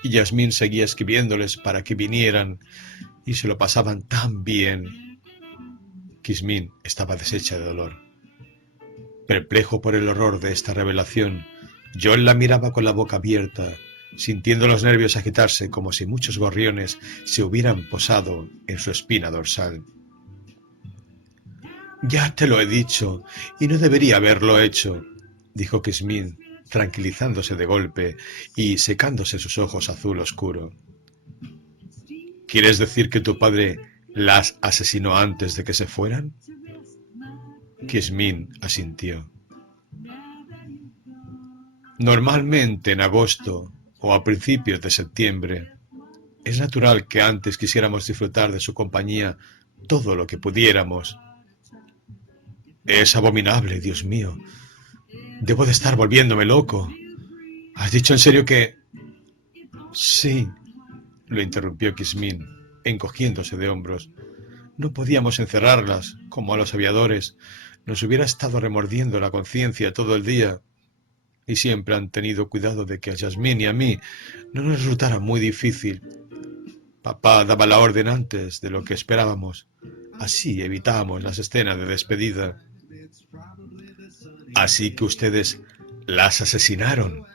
Y Yasmín seguía escribiéndoles para que vinieran y se lo pasaban tan bien. Yasmín estaba deshecha de dolor. Perplejo por el horror de esta revelación, John la miraba con la boca abierta, sintiendo los nervios agitarse como si muchos gorriones se hubieran posado en su espina dorsal. Ya te lo he dicho, y no debería haberlo hecho, dijo Yasmín, tranquilizándose de golpe y secándose sus ojos azul oscuro. ¿Quieres decir que tu padre las asesinó antes de que se fueran? Yasmín asintió. Normalmente en agosto o a principios de septiembre es natural que antes quisiéramos disfrutar de su compañía todo lo que pudiéramos. Es abominable, Dios mío. Debo de estar volviéndome loco. ¿Has dicho en serio que...? Sí, lo interrumpió Yasmín, encogiéndose de hombros. No podíamos encerrarlas, como a los aviadores. Nos hubiera estado remordiendo la conciencia todo el día. Y siempre han tenido cuidado de que a Yasmín y a mí no nos resultara muy difícil. Papá daba la orden antes de lo que esperábamos. Así evitábamos las escenas de despedida. Así que ustedes las asesinaron,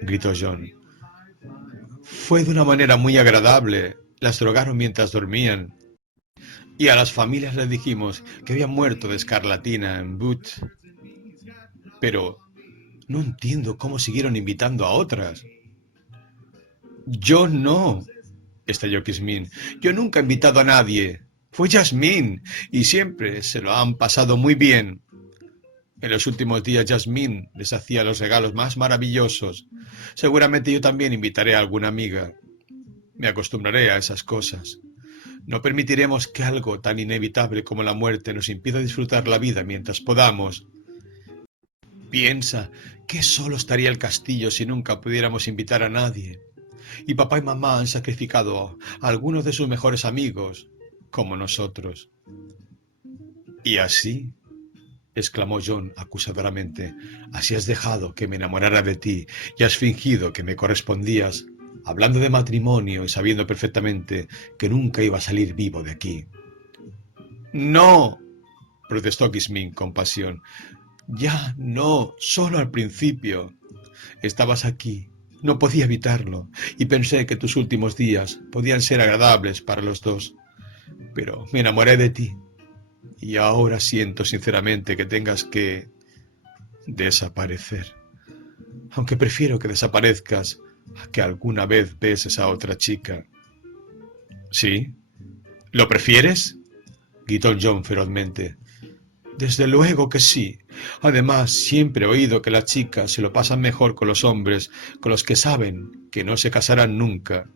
gritó John. Fue de una manera muy agradable. Las drogaron mientras dormían. Y a las familias les dijimos que habían muerto de escarlatina en Butte. Pero no entiendo cómo siguieron invitando a otras. Yo no, estalló Yasmín. Yo nunca he invitado a nadie. Fue Yasmín, y siempre se lo han pasado muy bien. En los últimos días Yasmín les hacía los regalos más maravillosos. Seguramente yo también invitaré a alguna amiga. Me acostumbraré a esas cosas. No permitiremos que algo tan inevitable como la muerte nos impida disfrutar la vida mientras podamos. Piensa, qué solo estaría el castillo si nunca pudiéramos invitar a nadie. Y papá y mamá han sacrificado a algunos de sus mejores amigos, como nosotros. Y así, exclamó John acusadoramente, así has dejado que me enamorara de ti y has fingido que me correspondías, hablando de matrimonio y sabiendo perfectamente que nunca iba a salir vivo de aquí. ¡No!, protestó Yasmín con pasión. Ya no, solo al principio. Estabas aquí, no podía evitarlo, y pensé que tus últimos días podían ser agradables para los dos. Pero me enamoré de ti, y ahora siento sinceramente que tengas que desaparecer. Aunque prefiero que desaparezcas a que alguna vez beses a otra chica. ¿Sí? ¿Lo prefieres?, gritó John ferozmente. Desde luego que sí. Además, siempre he oído que las chicas se lo pasan mejor con los hombres, con los que saben que no se casarán nunca.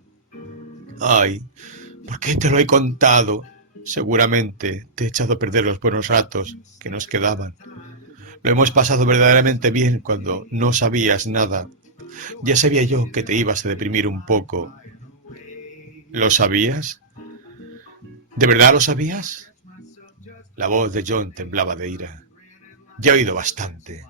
Ay, ¿por qué te lo he contado? Seguramente te he echado a perder los buenos ratos que nos quedaban. Lo hemos pasado verdaderamente bien cuando no sabías nada. Ya sabía yo que te ibas a deprimir un poco. ¿Lo sabías? ¿De verdad lo sabías? La voz de John temblaba de ira. Ya he oído bastante.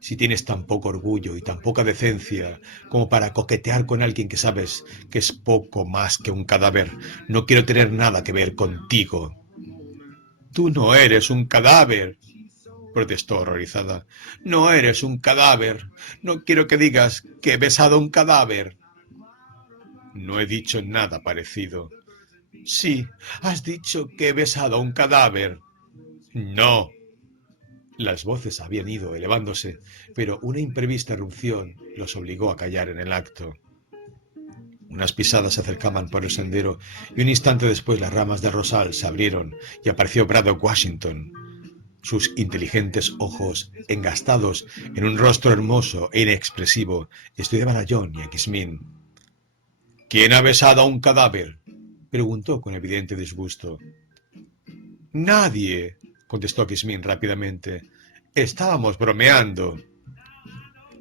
Si tienes tan poco orgullo y tan poca decencia como para coquetear con alguien que sabes que es poco más que un cadáver, no quiero tener nada que ver contigo. Tú no eres un cadáver, protestó horrorizada. No eres un cadáver. No quiero que digas que he besado a un cadáver. No he dicho nada parecido. Sí, has dicho que he besado a un cadáver. No. Las voces habían ido elevándose, pero una imprevista erupción los obligó a callar en el acto. Unas pisadas se acercaban por el sendero y un instante después las ramas de rosal se abrieron y apareció Braddock Washington. Sus inteligentes ojos, engastados en un rostro hermoso e inexpresivo, estudiaban a John y a Yasmín. ¿Quién ha besado a un cadáver?, preguntó con evidente disgusto. Nadie, contestó Yasmín rápidamente. Estábamos bromeando.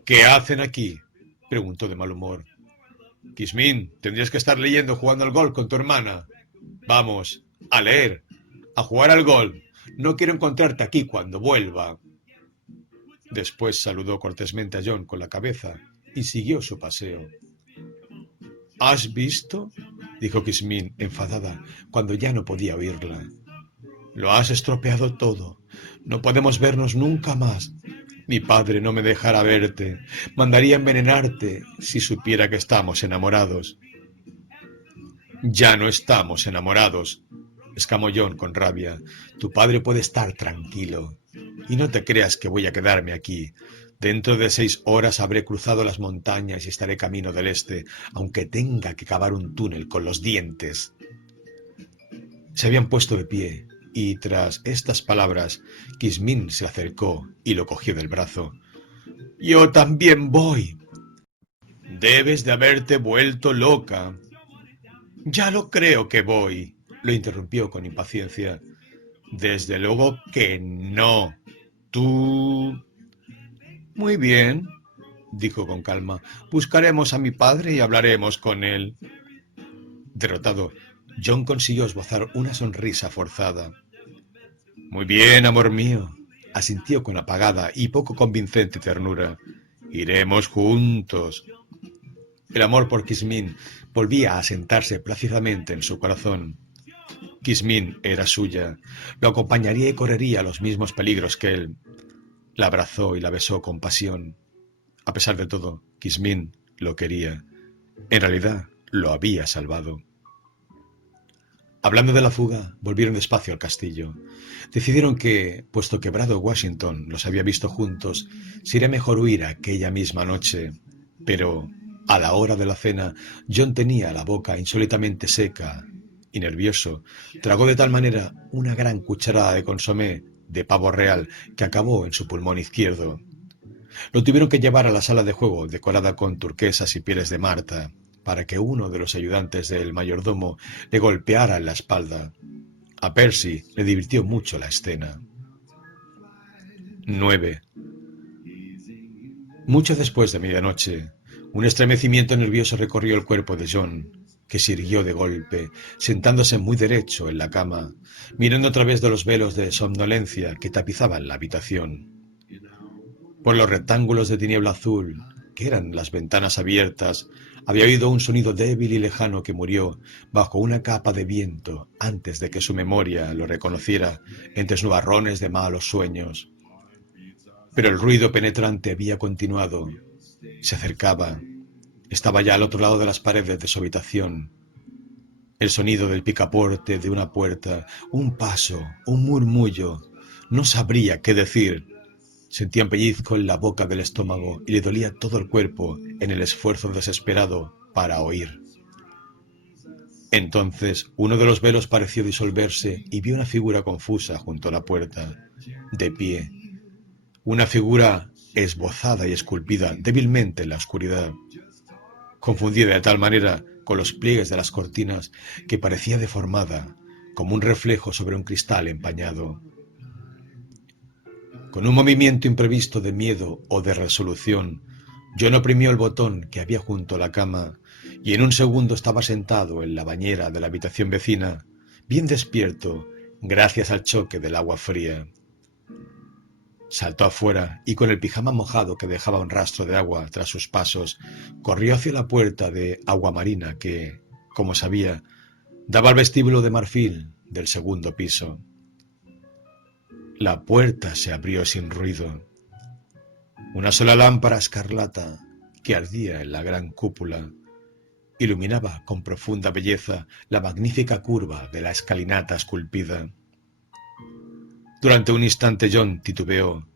¿Qué hacen aquí?, preguntó de mal humor. Yasmín, tendrías que estar leyendo jugando al golf con tu hermana. Vamos, a leer, a jugar al golf. No quiero encontrarte aquí cuando vuelva. Después saludó cortésmente a John con la cabeza y siguió su paseo. ¿Has visto?, dijo Kismin, enfadada, cuando ya no podía oírla. Lo has estropeado todo. No podemos vernos nunca más. Mi padre no me dejará verte. Mandaría envenenarte si supiera que estamos enamorados. Ya no estamos enamorados, exclamó John con rabia. Tu padre puede estar tranquilo. Y no te creas que voy a quedarme aquí. Dentro de 6 horas habré cruzado las montañas y estaré camino del este, aunque tenga que cavar un túnel con los dientes. Se habían puesto de pie, y tras estas palabras, Kismin se acercó y lo cogió del brazo. Yo también voy. Debes de haberte vuelto loca. Ya lo creo que voy, lo interrumpió con impaciencia. Desde luego que no. Tú... Muy bien, dijo con calma. Buscaremos a mi padre y hablaremos con él. Derrotado, John consiguió esbozar una sonrisa forzada. Muy bien, amor mío, asintió con apagada y poco convincente ternura. Iremos juntos. El amor por Kismin volvía a sentarse plácidamente en su corazón. Kismin era suya, lo acompañaría y correría los mismos peligros que él. La abrazó y la besó con pasión. A pesar de todo, Kismin lo quería. En realidad, lo había salvado. Hablando de la fuga, volvieron despacio al castillo. Decidieron que, puesto que Braddock Washington los había visto juntos, sería mejor huir aquella misma noche. Pero, a la hora de la cena, John tenía la boca insólitamente seca y nervioso. Tragó de tal manera una gran cucharada de consomé de pavo real que acabó en su pulmón izquierdo. Lo tuvieron que llevar a la sala de juego, decorada con turquesas y pieles de Marta, para que uno de los ayudantes del mayordomo le golpeara en la espalda. A Percy le divirtió mucho la escena. 9. Mucho después de medianoche, un estremecimiento nervioso recorrió el cuerpo de John, que se irguió de golpe, sentándose muy derecho en la cama, mirando a través de los velos de somnolencia que tapizaban la habitación. Por los rectángulos de tiniebla azul, que eran las ventanas abiertas, había oído un sonido débil y lejano que murió bajo una capa de viento antes de que su memoria lo reconociera entre nubarrones de malos sueños. Pero el ruido penetrante había continuado. Se acercaba. Estaba ya al otro lado de las paredes de su habitación. El sonido del picaporte de una puerta, un paso, un murmullo. No sabría qué decir. Sentía un pellizco en la boca del estómago y le dolía todo el cuerpo en el esfuerzo desesperado para oír. Entonces uno de los velos pareció disolverse y vio una figura confusa junto a la puerta, de pie. Una figura esbozada y esculpida débilmente en la oscuridad, confundida de tal manera con los pliegues de las cortinas que parecía deformada, como un reflejo sobre un cristal empañado. Con un movimiento imprevisto de miedo o de resolución, John oprimió el botón que había junto a la cama y en un segundo estaba sentado en la bañera de la habitación vecina, bien despierto, gracias al choque del agua fría. Saltó afuera y con el pijama mojado que dejaba un rastro de agua tras sus pasos, corrió hacia la puerta de agua marina que, como sabía, daba al vestíbulo de marfil del segundo piso. La puerta se abrió sin ruido. Una sola lámpara escarlata que ardía en la gran cúpula iluminaba con profunda belleza la magnífica curva de la escalinata esculpida. Durante un instante John titubeó,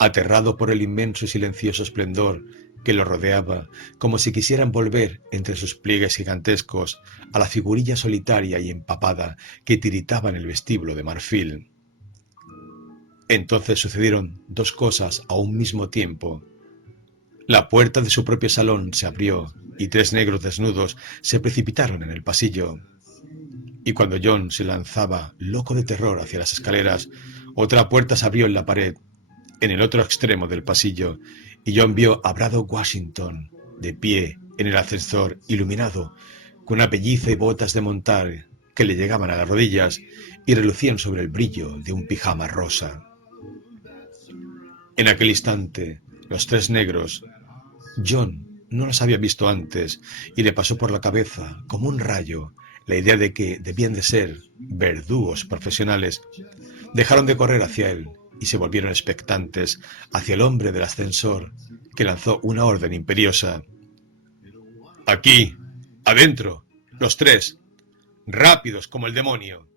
aterrado por el inmenso y silencioso esplendor que lo rodeaba, como si quisieran volver entre sus pliegues gigantescos a la figurilla solitaria y empapada que tiritaba en el vestíbulo de marfil. Entonces sucedieron 2 cosas a un mismo tiempo. La puerta de su propio salón se abrió y 3 negros desnudos se precipitaron en el pasillo. Y cuando John se lanzaba, loco de terror, hacia las escaleras, otra puerta se abrió en la pared, en el otro extremo del pasillo, y John vio a Braddock Washington, de pie en el ascensor, iluminado, con una pelliza y botas de montar que le llegaban a las rodillas y relucían sobre el brillo de un pijama rosa. En aquel instante, los tres negros, John no los había visto antes y le pasó por la cabeza, como un rayo, la idea de que debían de ser verdugos profesionales. Dejaron de correr hacia él y se volvieron expectantes hacia el hombre del ascensor, que lanzó una orden imperiosa. «Aquí, adentro, los tres, rápidos como el demonio».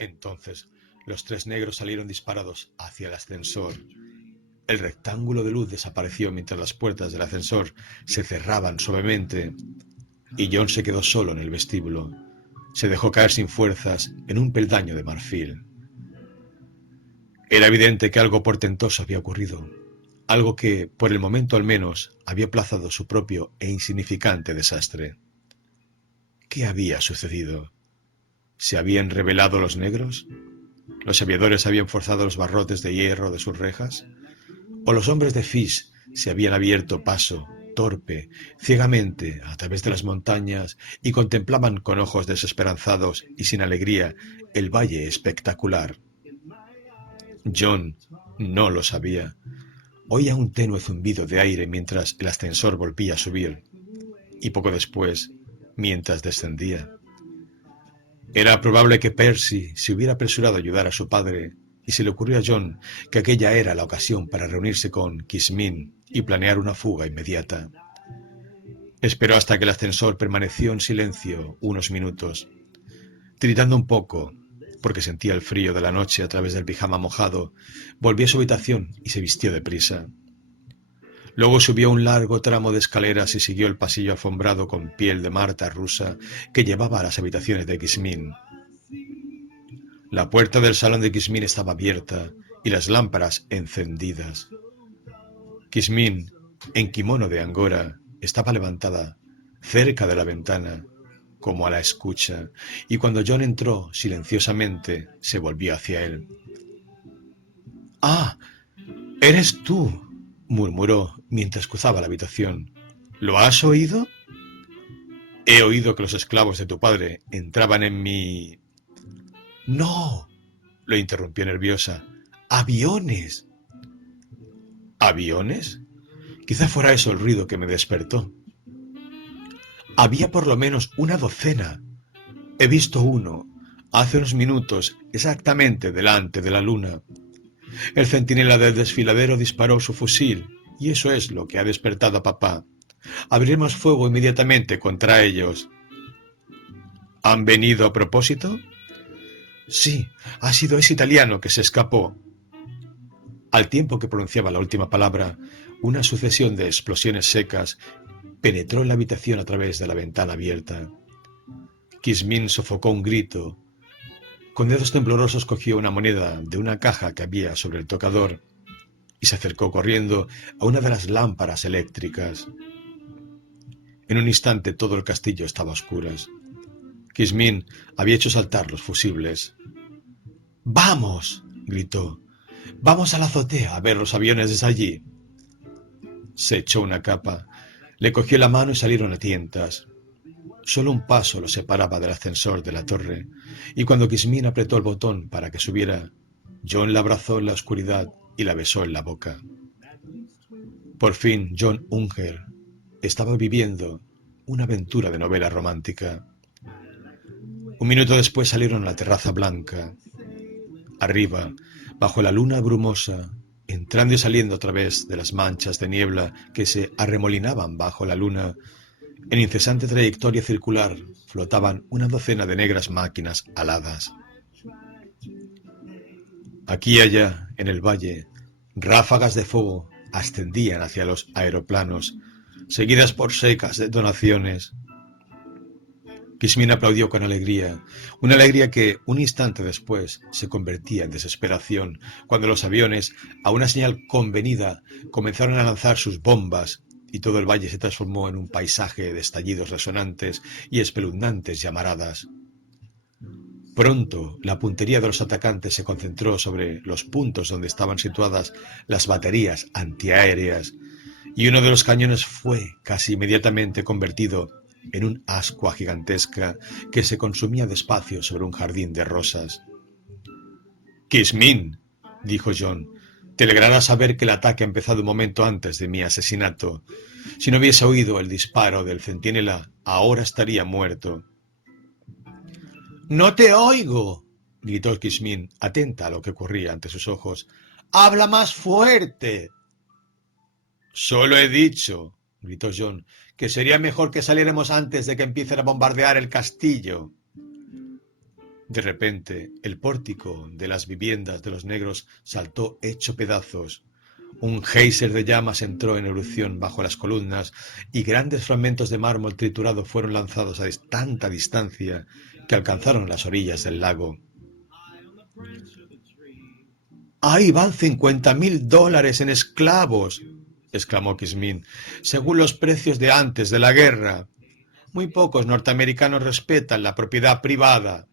Entonces los tres negros salieron disparados hacia el ascensor. El rectángulo de luz desapareció mientras las puertas del ascensor se cerraban suavemente y John se quedó solo en el vestíbulo. Se dejó caer sin fuerzas en un peldaño de marfil. Era evidente que algo portentoso había ocurrido, algo que, por el momento al menos, había aplazado su propio e insignificante desastre. ¿Qué había sucedido? ¿Se habían rebelado los negros? ¿Los aviadores habían forzado los barrotes de hierro de sus rejas? ¿O los hombres de Fish se habían abierto paso, torpe, ciegamente, a través de las montañas y contemplaban con ojos desesperanzados y sin alegría el valle espectacular? John no lo sabía. Oía un tenue zumbido de aire mientras el ascensor volvía a subir, y poco después, mientras descendía. Era probable que Percy se hubiera apresurado a ayudar a su padre, y se le ocurrió a John que aquella era la ocasión para reunirse con Kismin y planear una fuga inmediata. Esperó hasta que el ascensor permaneció en silencio unos minutos. Tiritando un poco, porque sentía el frío de la noche a través del pijama mojado, volvió a su habitación y se vistió deprisa. Luego subió un largo tramo de escaleras y siguió el pasillo alfombrado con piel de Marta rusa que llevaba a las habitaciones de Kismin. La puerta del salón de Kismin estaba abierta y las lámparas encendidas. Kismin, en kimono de angora, estaba levantada cerca de la ventana, como a la escucha, y cuando John entró silenciosamente, se volvió hacia él. «¡Ah! ¡Eres tú!», murmuró mientras cruzaba la habitación. «¿Lo has oído?» «He oído que los esclavos de tu padre entraban en mi...» «¡No!», lo interrumpió nerviosa. «¡Aviones!». «¿Aviones?». Quizá fuera eso el ruido que me despertó. Había por lo menos una docena. He visto uno, hace unos minutos, exactamente delante de la luna. El centinela del desfiladero disparó su fusil, y eso es lo que ha despertado a papá. Abriremos fuego inmediatamente contra ellos. ¿Han venido a propósito? Sí, ha sido ese italiano que se escapó. Al tiempo que pronunciaba la última palabra, una sucesión de explosiones secas penetró en la habitación a través de la ventana abierta. Kismin sofocó un grito. Con dedos temblorosos cogió una moneda de una caja que había sobre el tocador y se acercó corriendo a una de las lámparas eléctricas. En un instante todo el castillo estaba a oscuras. Kismin había hecho saltar los fusibles. «¡Vamos!», gritó. «¡Vamos a la azotea a ver los aviones desde allí!». Se echó una capa, le cogió la mano y salieron a tientas. Solo un paso lo separaba del ascensor de la torre, y cuando Kismin apretó el botón para que subiera, John la abrazó en la oscuridad y la besó en la boca. Por fin John Unger estaba viviendo una aventura de novela romántica. Un minuto después salieron a la terraza blanca. Arriba, bajo la luna brumosa, entrando y saliendo a través de las manchas de niebla que se arremolinaban bajo la luna, en incesante trayectoria circular flotaban una docena de negras máquinas aladas. Aquí y allá, en el valle, ráfagas de fuego ascendían hacia los aeroplanos, seguidas por secas detonaciones. Kismin aplaudió con alegría, una alegría que un instante después se convertía en desesperación, cuando los aviones, a una señal convenida, comenzaron a lanzar sus bombas y todo el valle se transformó en un paisaje de estallidos resonantes y espeluznantes llamaradas. Pronto la puntería de los atacantes se concentró sobre los puntos donde estaban situadas las baterías antiaéreas, y uno de los cañones fue casi inmediatamente convertido en un ascua gigantesca que se consumía despacio sobre un jardín de rosas. «Kismin», dijo John, Te alegrará saber que el ataque ha empezado un momento antes de mi asesinato. Si no hubiese oído el disparo del centinela, ahora estaría muerto. —¡No te oigo! —gritó Kismin, atenta a lo que ocurría ante sus ojos. —¡Habla más fuerte! —Solo he dicho —gritó John— que sería mejor que saliéramos antes de que empiecen a bombardear el castillo. De repente, el pórtico de las viviendas de los negros saltó hecho pedazos. Un geyser de llamas entró en erupción bajo las columnas y grandes fragmentos de mármol triturado fueron lanzados a tanta distancia que alcanzaron las orillas del lago. ¡Ahí van $50,000 en esclavos! —exclamó Kismin— según los precios de antes de la guerra. Muy pocos norteamericanos respetan la propiedad privada.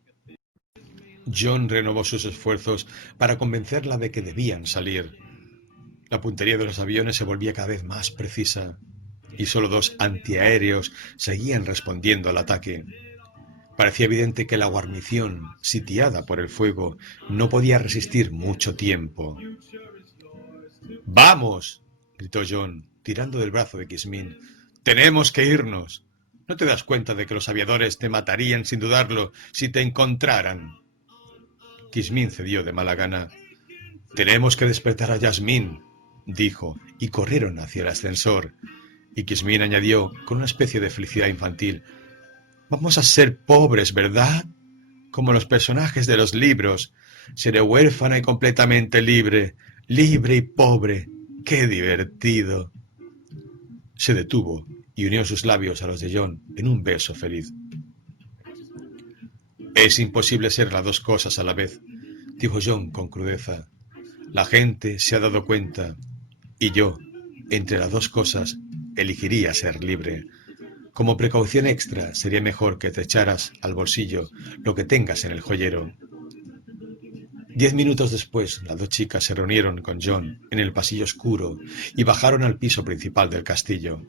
John renovó sus esfuerzos para convencerla de que debían salir. La puntería de los aviones se volvía cada vez más precisa y solo 2 antiaéreos seguían respondiendo al ataque. Parecía evidente que la guarnición, sitiada por el fuego, no podía resistir mucho tiempo. ¡Vamos! —gritó John, tirando del brazo de Kismin—. ¡Tenemos que irnos! ¿No te das cuenta de que los aviadores te matarían sin dudarlo si te encontraran? Kismin cedió de mala gana. —Tenemos que despertar a Yasmín —dijo, y corrieron hacia el ascensor. Y Kismin añadió, con una especie de felicidad infantil: —Vamos a ser pobres, ¿verdad? Como los personajes de los libros. Seré huérfana y completamente libre. Libre y pobre. ¡Qué divertido! Se detuvo y unió sus labios a los de John en un beso feliz. —Es imposible ser las 2 cosas a la vez —dijo John con crudeza—. La gente se ha dado cuenta, y yo, entre las 2 cosas, elegiría ser libre. Como precaución extra, sería mejor que te echaras al bolsillo lo que tengas en el joyero. 10 minutos después, las 2 chicas se reunieron con John en el pasillo oscuro y bajaron al piso principal del castillo.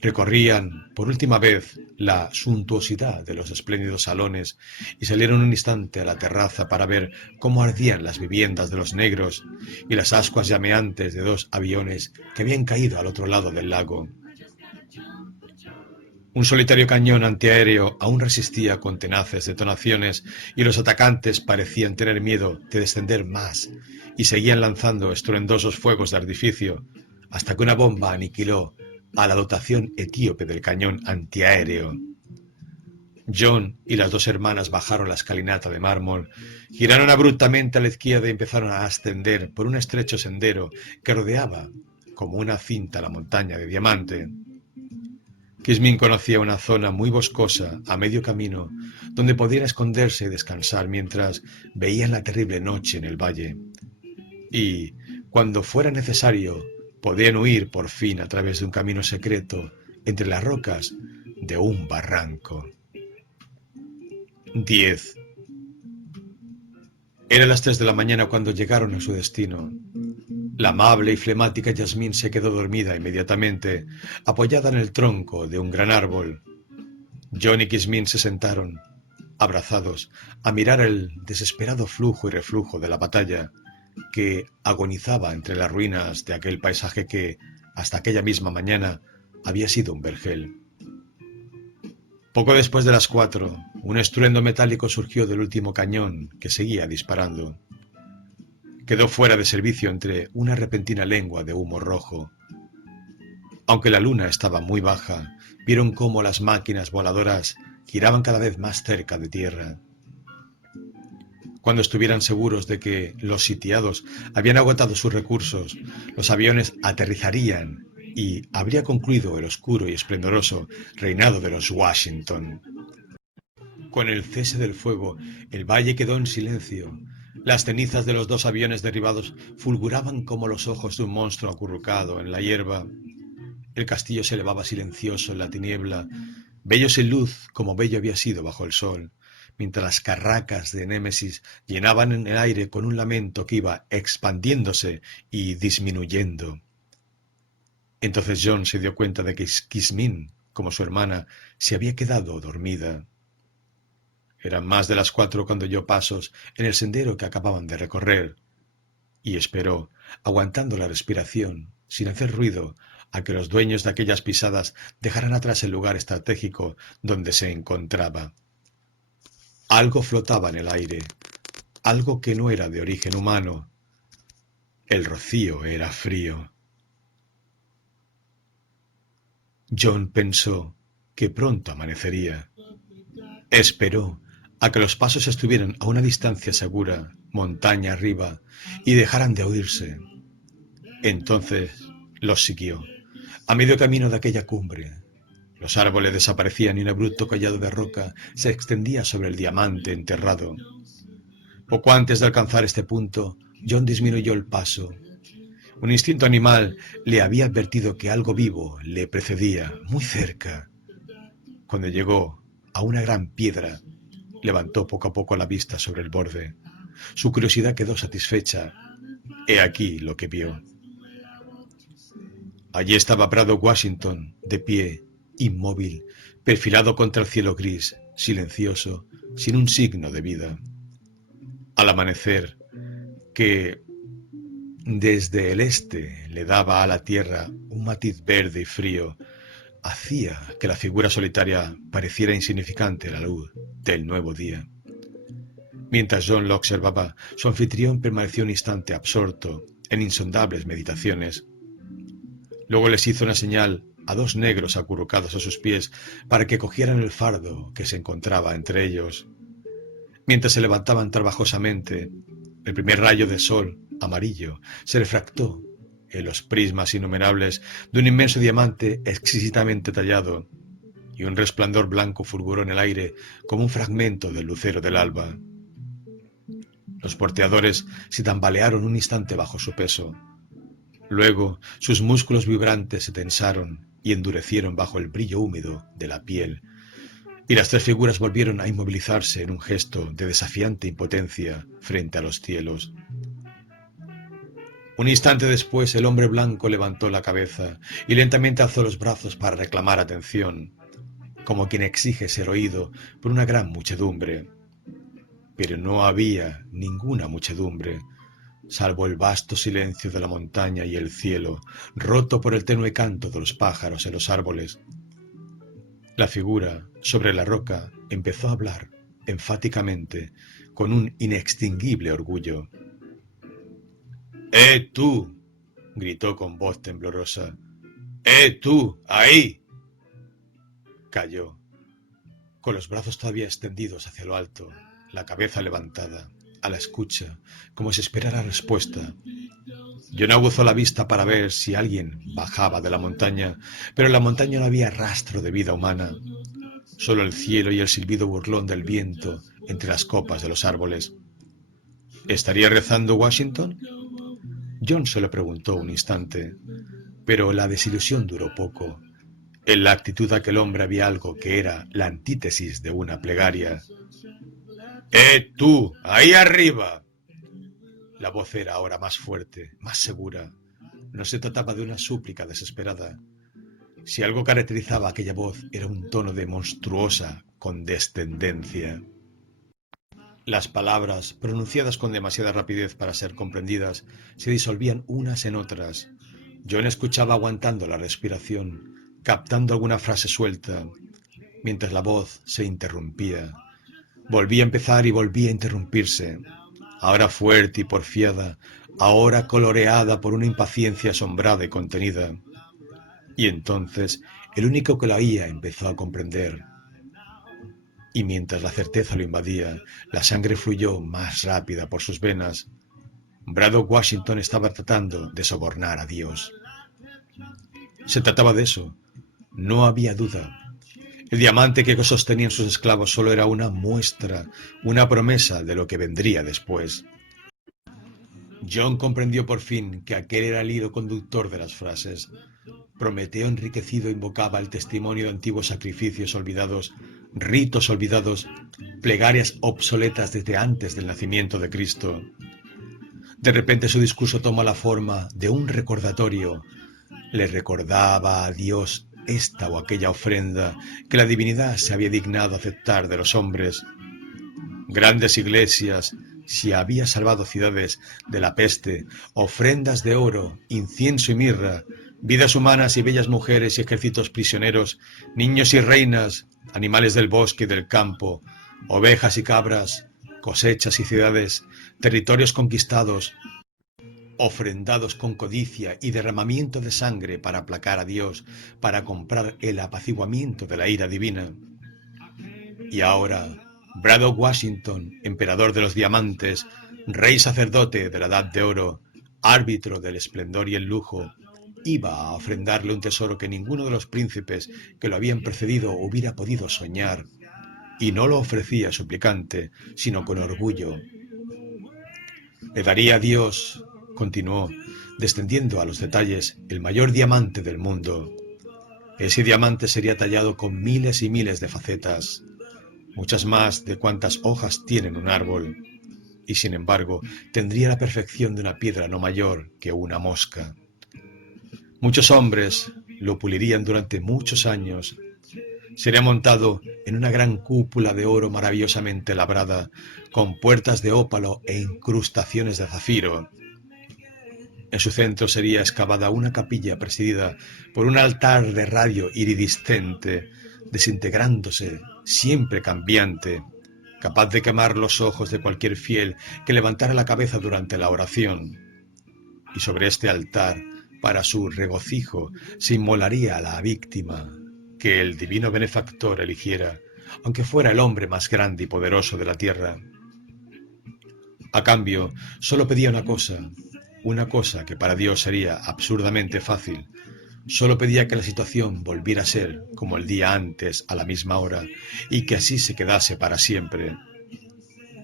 Recorrían por última vez la suntuosidad de los espléndidos salones y salieron un instante a la terraza para ver cómo ardían las viviendas de los negros y las ascuas llameantes de 2 aviones que habían caído al otro lado del lago. Un solitario cañón antiaéreo aún resistía con tenaces detonaciones y los atacantes parecían tener miedo de descender más y seguían lanzando estruendosos fuegos de artificio hasta que una bomba aniquiló a la dotación etíope del cañón antiaéreo. John y las 2 hermanas bajaron la escalinata de mármol, giraron abruptamente a la izquierda y empezaron a ascender por un estrecho sendero que rodeaba como una cinta la montaña de diamante. Kismin conocía una zona muy boscosa a medio camino donde podían esconderse y descansar mientras veían la terrible noche en el valle. Y, cuando fuera necesario, podían huir por fin a través de un camino secreto entre las rocas de un barranco. 10. Eran las 3 de la mañana cuando llegaron a su destino. La amable y flemática Yasmín se quedó dormida inmediatamente, apoyada en el tronco de un gran árbol. John y Kismin se sentaron, abrazados, a mirar el desesperado flujo y reflujo de la batalla, que agonizaba entre las ruinas de aquel paisaje que, hasta aquella misma mañana, había sido un vergel. Poco después de las 4, un estruendo metálico surgió del último cañón que seguía disparando. Quedó fuera de servicio entre una repentina lengua de humo rojo. Aunque la luna estaba muy baja, vieron cómo las máquinas voladoras giraban cada vez más cerca de tierra. Cuando estuvieran seguros de que los sitiados habían agotado sus recursos, los aviones aterrizarían y habría concluido el oscuro y esplendoroso reinado de los Washington. Con el cese del fuego, el valle quedó en silencio. Las cenizas de los 2 aviones derribados fulguraban como los ojos de un monstruo acurrucado en la hierba. El castillo se elevaba silencioso en la tiniebla, bello sin luz como bello había sido bajo el sol, mientras las carracas de Némesis llenaban en el aire con un lamento que iba expandiéndose y disminuyendo. Entonces John se dio cuenta de que Kismin, como su hermana, se había quedado dormida. Eran más de las 4 cuando oyó pasos en el sendero que acababan de recorrer, y esperó, aguantando la respiración, sin hacer ruido, a que los dueños de aquellas pisadas dejaran atrás el lugar estratégico donde se encontraba. Algo flotaba en el aire, algo que no era de origen humano. El rocío era frío. John pensó que pronto amanecería. Esperó a que los pasos estuvieran a una distancia segura, montaña arriba, y dejaran de oírse. Entonces los siguió, a medio camino de aquella cumbre. Los árboles desaparecían y un abrupto collado de roca se extendía sobre el diamante enterrado. Poco antes de alcanzar este punto, John disminuyó el paso. Un instinto animal le había advertido que algo vivo le precedía, muy cerca. Cuando llegó a una gran piedra, levantó poco a poco la vista sobre el borde. Su curiosidad quedó satisfecha. He aquí lo que vio. Allí estaba Brado Washington, de pie, inmóvil, perfilado contra el cielo gris, silencioso, sin un signo de vida. Al amanecer, que desde el este le daba a la tierra un matiz verde y frío, hacía que la figura solitaria pareciera insignificante a la luz del nuevo día. Mientras John lo observaba, su anfitrión permaneció un instante absorto en insondables meditaciones. Luego les hizo una señal a dos negros acurrucados a sus pies para que cogieran el fardo que se encontraba entre ellos. Mientras se levantaban trabajosamente, el primer rayo de sol, amarillo, se refractó en los prismas innumerables de un inmenso diamante exquisitamente tallado, y un resplandor blanco fulguró en el aire como un fragmento del lucero del alba. Los porteadores se tambalearon un instante bajo su peso. Luego sus músculos vibrantes se tensaron y endurecieron bajo el brillo húmedo de la piel, y las tres figuras volvieron a inmovilizarse en un gesto de desafiante impotencia frente a los cielos. Un instante después el hombre blanco levantó la cabeza y lentamente alzó los brazos para reclamar atención, como quien exige ser oído por una gran muchedumbre. Pero no había ninguna muchedumbre, salvo el vasto silencio de la montaña y el cielo, roto por el tenue canto de los pájaros en los árboles. La figura sobre la roca empezó a hablar enfáticamente, con un inextinguible orgullo. Tú! Gritó con voz temblorosa. Tú! ¡Ahí! Cayó, con los brazos todavía extendidos hacia lo alto, la cabeza levantada, a la escucha, como si esperara respuesta. John aguzó la vista para ver si alguien bajaba de la montaña, pero en la montaña no había rastro de vida humana, solo el cielo y el silbido burlón del viento entre las copas de los árboles. ¿Estaría rezando Washington? John se lo preguntó un instante, pero la desilusión duró poco. En la actitud de aquel hombre había algo que era la antítesis de una plegaria. Tú! ¡Ahí arriba! La voz era ahora más fuerte, más segura. No se trataba de una súplica desesperada. Si algo caracterizaba aquella voz era un tono de monstruosa condescendencia. Las palabras, pronunciadas con demasiada rapidez para ser comprendidas, se disolvían unas en otras. John escuchaba aguantando la respiración, captando alguna frase suelta, mientras la voz se interrumpía. Volvía a empezar y volvía a interrumpirse, ahora fuerte y porfiada, ahora coloreada por una impaciencia asombrada y contenida. Y entonces el único que la oía empezó a comprender. Y mientras la certeza lo invadía, la sangre fluyó más rápida por sus venas. Braddock Washington estaba tratando de sobornar a Dios. Se trataba de eso, no había duda. El diamante que sostenían sus esclavos solo era una muestra, una promesa de lo que vendría después. John comprendió por fin que aquel era el hilo conductor de las frases. Prometeo enriquecido invocaba el testimonio de antiguos sacrificios olvidados, ritos olvidados, plegarias obsoletas desde antes del nacimiento de Cristo. De repente su discurso tomó la forma de un recordatorio. Le recordaba a Dios esta o aquella ofrenda que la divinidad se había dignado aceptar de los hombres. Grandes iglesias, si había salvado ciudades de la peste, ofrendas de oro, incienso y mirra, vidas humanas y bellas mujeres y ejércitos prisioneros, niños y reinas, animales del bosque y del campo, ovejas y cabras, cosechas y ciudades, territorios conquistados, ofrendados con codicia y derramamiento de sangre para aplacar a Dios, para comprar el apaciguamiento de la ira divina. Y ahora, Braddock Washington, emperador de los diamantes, rey sacerdote de la Edad de Oro, árbitro del esplendor y el lujo, iba a ofrendarle un tesoro que ninguno de los príncipes que lo habían precedido hubiera podido soñar, y no lo ofrecía suplicante, sino con orgullo. Le daría a Dios, continuó, descendiendo a los detalles, el mayor diamante del mundo. Ese diamante sería tallado con miles y miles de facetas, muchas más de cuantas hojas tiene un árbol, y sin embargo tendría la perfección de una piedra no mayor que una mosca. Muchos hombres lo pulirían durante muchos años. Sería montado en una gran cúpula de oro maravillosamente labrada, con puertas de ópalo e incrustaciones de zafiro. En su centro sería excavada una capilla presidida por un altar de radio iridiscente, desintegrándose, siempre cambiante, capaz de quemar los ojos de cualquier fiel que levantara la cabeza durante la oración. Y sobre este altar, para su regocijo, se inmolaría a la víctima que el divino benefactor eligiera, aunque fuera el hombre más grande y poderoso de la tierra. A cambio, solo pedía una cosa que para Dios sería absurdamente fácil. Solo pedía que la situación volviera a ser como el día antes a la misma hora y que así se quedase para siempre.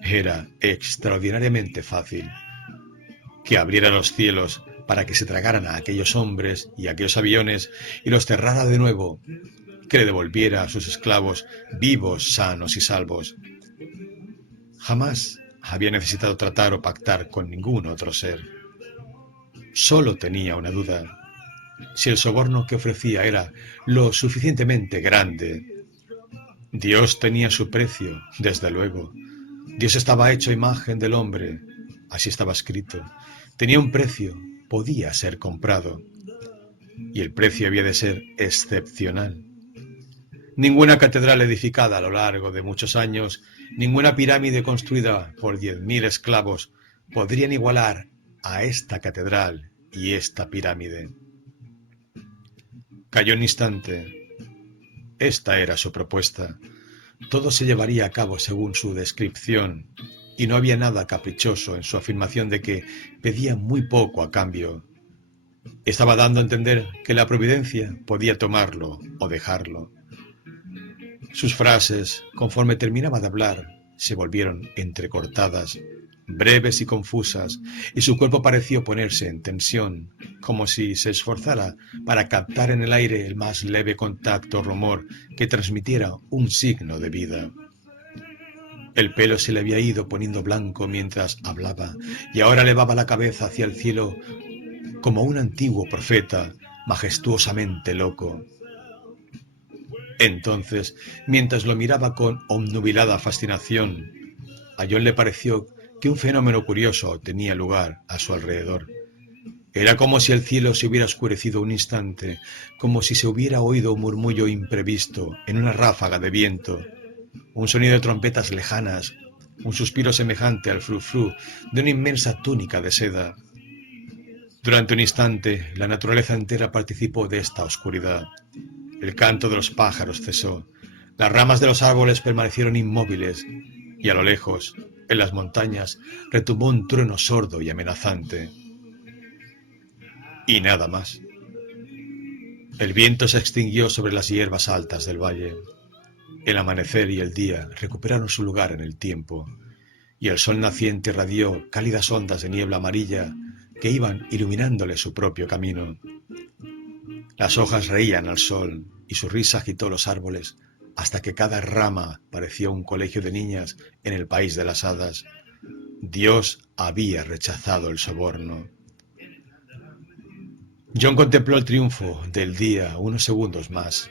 Era extraordinariamente fácil. Que abriera los cielos para que se tragaran a aquellos hombres y a aquellos aviones y los cerrara de nuevo. Que le devolviera a sus esclavos vivos, sanos y salvos. Jamás había necesitado tratar o pactar con ningún otro ser. Solo tenía una duda: si el soborno que ofrecía era lo suficientemente grande. Dios tenía su precio, desde luego. Dios estaba hecho a imagen del hombre, así estaba escrito. Tenía un precio, podía ser comprado. Y el precio había de ser excepcional. Ninguna catedral edificada a lo largo de muchos años, ninguna pirámide construida por 10.000 esclavos podrían igualar a esta catedral y esta pirámide. Calló un instante. Esta era su propuesta. Todo se llevaría a cabo según su descripción, y no había nada caprichoso en su afirmación de que pedía muy poco a cambio. Estaba dando a entender que la providencia podía tomarlo o dejarlo. Sus frases, conforme terminaba de hablar, se volvieron entrecortadas, breves y confusas, y su cuerpo pareció ponerse en tensión, como si se esforzara para captar en el aire el más leve contacto o rumor que transmitiera un signo de vida. El pelo se le había ido poniendo blanco mientras hablaba, y ahora elevaba la cabeza hacia el cielo como un antiguo profeta, majestuosamente loco. Entonces, mientras lo miraba con obnubilada fascinación, a John le pareció que un fenómeno curioso tenía lugar a su alrededor. Era como si el cielo se hubiera oscurecido un instante, como si se hubiera oído un murmullo imprevisto en una ráfaga de viento, un sonido de trompetas lejanas, un suspiro semejante al frufru de una inmensa túnica de seda. Durante un instante, la naturaleza entera participó de esta oscuridad. El canto de los pájaros cesó, las ramas de los árboles permanecieron inmóviles, y a lo lejos, en las montañas, retumbó un trueno sordo y amenazante. Y nada más. El viento se extinguió sobre las hierbas altas del valle. El amanecer y el día recuperaron su lugar en el tiempo, y el sol naciente irradió cálidas ondas de niebla amarilla que iban iluminándole su propio camino. Las hojas reían al sol, y su risa agitó los árboles, hasta que cada rama parecía un colegio de niñas en el país de las hadas. Dios había rechazado el soborno. John contempló el triunfo del día unos segundos más.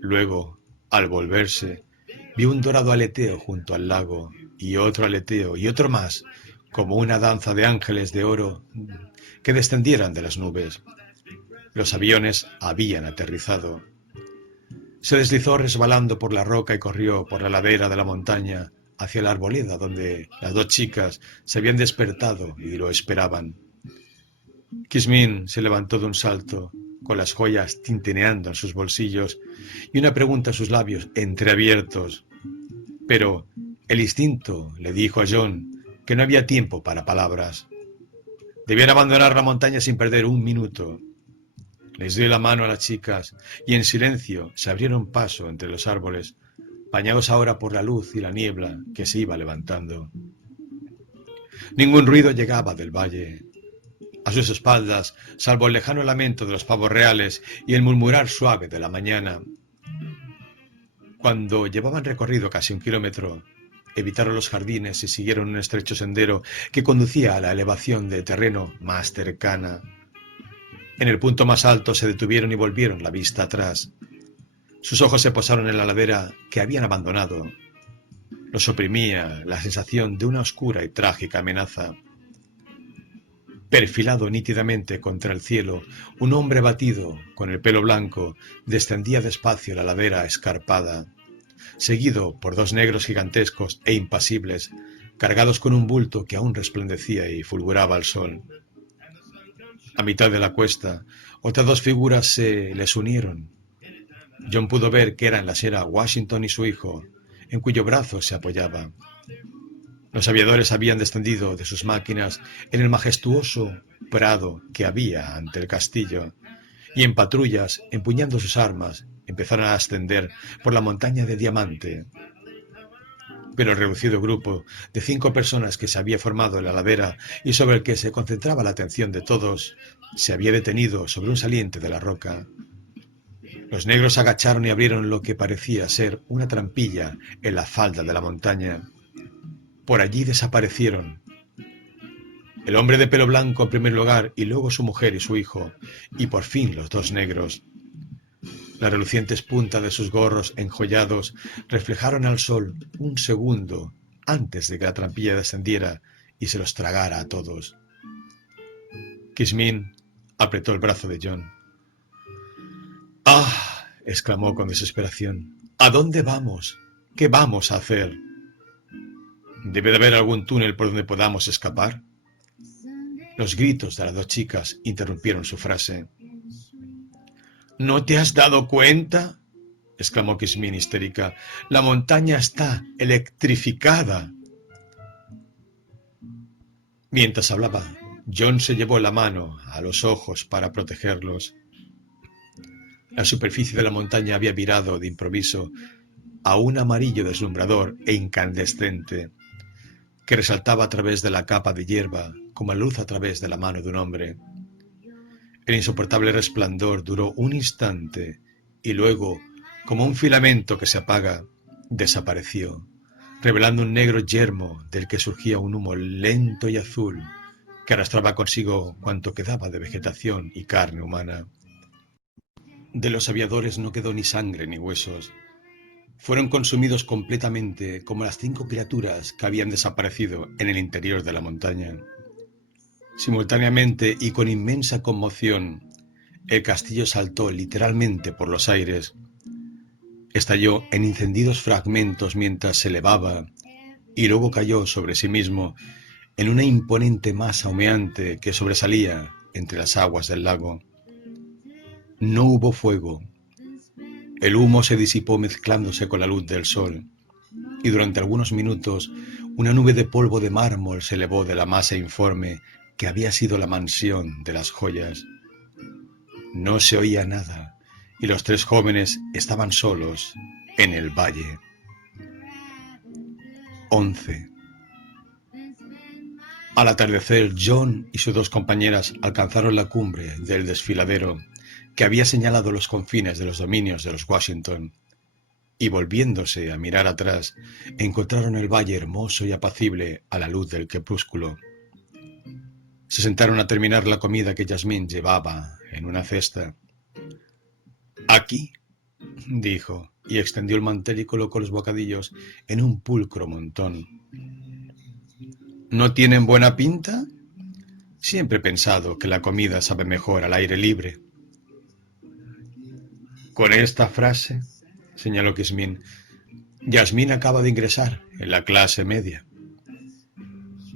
Luego, al volverse, vio un dorado aleteo junto al lago y otro aleteo y otro más, como una danza de ángeles de oro que descendieran de las nubes. Los aviones habían aterrizado. Se deslizó resbalando por la roca y corrió por la ladera de la montaña hacia la arboleda donde las dos chicas se habían despertado y lo esperaban. Kismin se levantó de un salto, con las joyas tintineando en sus bolsillos y una pregunta en sus labios entreabiertos. Pero el instinto le dijo a John que no había tiempo para palabras. Debían abandonar la montaña sin perder un minuto. Les dio la mano a las chicas y en silencio se abrieron paso entre los árboles, bañados ahora por la luz y la niebla que se iba levantando. Ningún ruido llegaba del valle. A sus espaldas, salvo el lejano lamento de los pavos reales y el murmurar suave de la mañana. Cuando llevaban recorrido casi 1 kilómetro, evitaron los jardines y siguieron un estrecho sendero que conducía a la elevación de terreno más cercana. En el punto más alto se detuvieron y volvieron la vista atrás. Sus ojos se posaron en la ladera que habían abandonado. Los oprimía la sensación de una oscura y trágica amenaza. Perfilado nítidamente contra el cielo, un hombre batido, con el pelo blanco, descendía despacio la ladera escarpada, seguido por 2 negros gigantescos e impasibles, cargados con un bulto que aún resplandecía y fulguraba al sol. A mitad de la cuesta, otras 2 figuras se les unieron. John pudo ver que eran la señora Washington y su hijo, en cuyo brazo se apoyaba. Los aviadores habían descendido de sus máquinas en el majestuoso prado que había ante el castillo, y en patrullas, empuñando sus armas, empezaron a ascender por la montaña de diamante. Pero el reducido grupo de 5 personas que se había formado en la ladera y sobre el que se concentraba la atención de todos, se había detenido sobre un saliente de la roca. Los negros agacharon y abrieron lo que parecía ser una trampilla en la falda de la montaña. Por allí desaparecieron. El hombre de pelo blanco en primer lugar y luego su mujer y su hijo, y por fin los 2 negros. Las relucientes puntas de sus gorros enjollados reflejaron al sol un segundo antes de que la trampilla descendiera y se los tragara a todos. Kismin apretó el brazo de John. ¡Ah!, exclamó con desesperación. ¿A dónde vamos? ¿Qué vamos a hacer? ¿Debe de haber algún túnel por donde podamos escapar? Los gritos de las 2 chicas interrumpieron su frase. ¿No te has dado cuenta?, exclamó Kismin histérica. La montaña está electrificada. Mientras hablaba, John se llevó la mano a los ojos para protegerlos. La superficie de la montaña había virado de improviso a un amarillo deslumbrador e incandescente, que resaltaba a través de la capa de hierba como la luz a través de la mano de un hombre. El insoportable resplandor duró un instante y luego, como un filamento que se apaga, desapareció, revelando un negro yermo del que surgía un humo lento y azul que arrastraba consigo cuanto quedaba de vegetación y carne humana. De los aviadores no quedó ni sangre ni huesos. Fueron consumidos completamente como las 5 criaturas que habían desaparecido en el interior de la montaña. Simultáneamente y con inmensa conmoción, el castillo saltó literalmente por los aires. Estalló en encendidos fragmentos mientras se elevaba y luego cayó sobre sí mismo en una imponente masa humeante que sobresalía entre las aguas del lago. No hubo fuego. El humo se disipó mezclándose con la luz del sol, y durante algunos minutos una nube de polvo de mármol se elevó de la masa informe que había sido la mansión de las joyas. No se oía nada, y los 3 jóvenes estaban solos en el valle. 11. Al atardecer, John y sus 2 compañeras alcanzaron la cumbre del desfiladero que había señalado los confines de los dominios de los Washington, y volviéndose a mirar atrás, encontraron el valle hermoso y apacible a la luz del crepúsculo. Se sentaron a terminar la comida que Yasmín llevaba en una cesta. Aquí, dijo, y extendió el mantel y colocó los bocadillos en un pulcro montón. ¿No tienen buena pinta? Siempre he pensado que la comida sabe mejor al aire libre. Con esta frase, señaló Kismin, Yasmín acaba de ingresar en la clase media.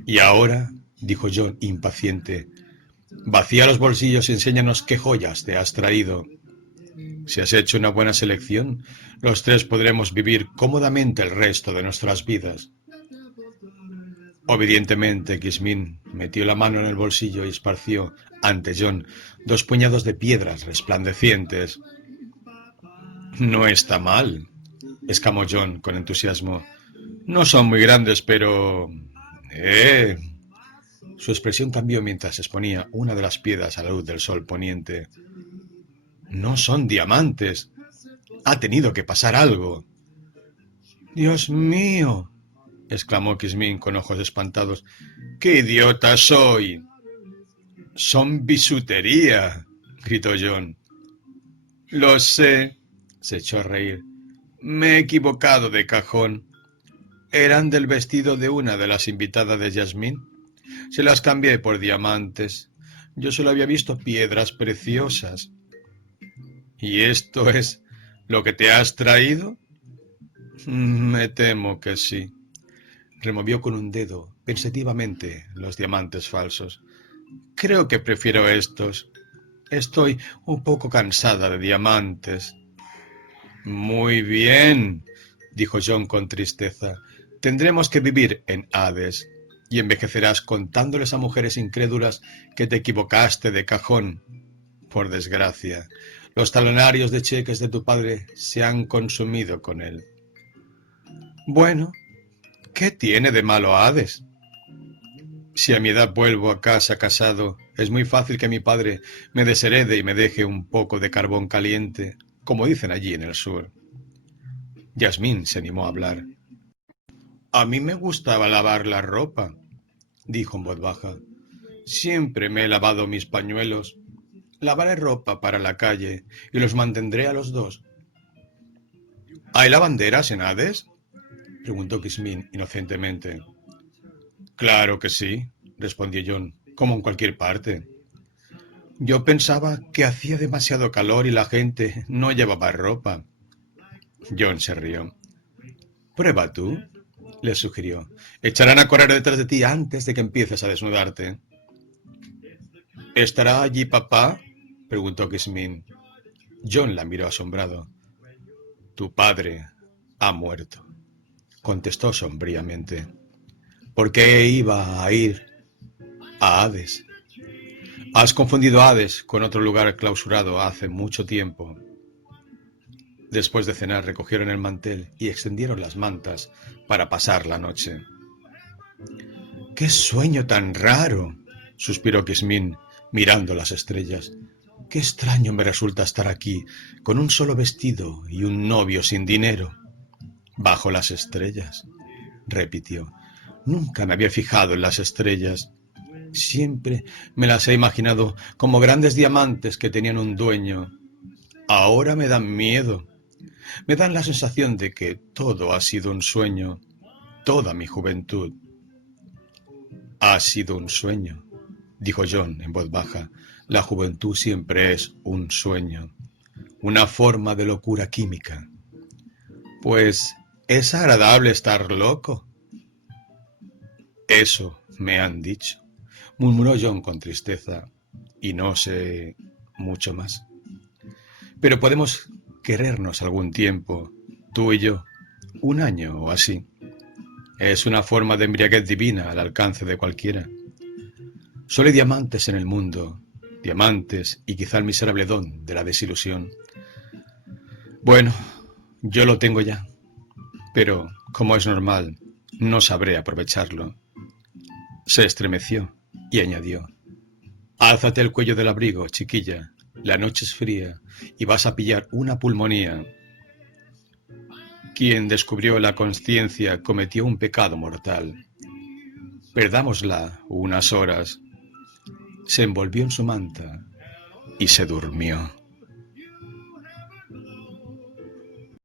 Y ahora, dijo John, impaciente, vacía los bolsillos y enséñanos qué joyas te has traído. Si has hecho una buena selección, los tres podremos vivir cómodamente el resto de nuestras vidas. Obedientemente, Kismin metió la mano en el bolsillo y esparció ante John 2 puñados de piedras resplandecientes. No está mal, exclamó John con entusiasmo. No son muy grandes, pero... Su expresión cambió mientras exponía una de las piedras a la luz del sol poniente. No son diamantes. Ha tenido que pasar algo. ¡Dios mío!, exclamó Kismin con ojos espantados. ¡Qué idiota soy! Son bisutería, gritó John. Lo sé, se echó a reír. Me he equivocado de cajón. Eran del vestido de una de las invitadas de Yasmín. Se las cambié por diamantes. Yo solo había visto piedras preciosas. ¿Y esto es lo que te has traído? Me temo que sí. Removió con un dedo, pensativamente, los diamantes falsos. Creo que prefiero estos. Estoy un poco cansada de diamantes. Muy bien, dijo John con tristeza. Tendremos que vivir en Hades, y envejecerás contándoles a mujeres incrédulas que te equivocaste de cajón. Por desgracia, los talonarios de cheques de tu padre se han consumido con él. Bueno, ¿qué tiene de malo Hades? Si a mi edad vuelvo a casa casado, es muy fácil que mi padre me desherede y me deje un poco de carbón caliente, como dicen allí en el sur. Yasmín se animó a hablar. A mí me gustaba lavar la ropa, dijo en voz baja. Siempre me he lavado mis pañuelos. Lavaré ropa para la calle y los mantendré a los dos. ¿Hay lavanderas en Hades?, preguntó Kismin inocentemente. Claro que sí, respondió John, como en cualquier parte. Yo pensaba que hacía demasiado calor y la gente no llevaba ropa. John se rió. Prueba tú, le sugirió. Echarán a correr detrás de ti antes de que empieces a desnudarte. ¿Estará allí papá?, preguntó Kismin. John la miró asombrado. Tu padre ha muerto, contestó sombríamente. ¿Por qué iba a ir a Hades? Has confundido Hades con otro lugar clausurado hace mucho tiempo. Después de cenar recogieron el mantel y extendieron las mantas para pasar la noche. ¡Qué sueño tan raro!, suspiró Kismin, mirando las estrellas. ¡Qué extraño me resulta estar aquí, con un solo vestido y un novio sin dinero! Bajo las estrellas, repitió. Nunca me había fijado en las estrellas. Siempre me las he imaginado como grandes diamantes que tenían un dueño. Ahora me dan miedo. Me dan la sensación de que todo ha sido un sueño, toda mi juventud. Ha sido un sueño, dijo John en voz baja. La juventud siempre es un sueño, una forma de locura química. Pues es agradable estar loco. Eso me han dicho, murmuró John con tristeza, y no sé mucho más. Pero podemos querernos algún tiempo, tú y yo, 1 año o así. Es una forma de embriaguez divina al alcance de cualquiera. Solo hay diamantes en el mundo, diamantes y quizá el miserable don de la desilusión. Bueno, yo lo tengo ya, pero, como es normal, no sabré aprovecharlo. Se estremeció y añadió: Álzate el cuello del abrigo, chiquilla. La noche es fría y vas a pillar una pulmonía. Quien descubrió la consciencia cometió un pecado mortal. Perdámosla unas horas. Se envolvió en su manta y se durmió.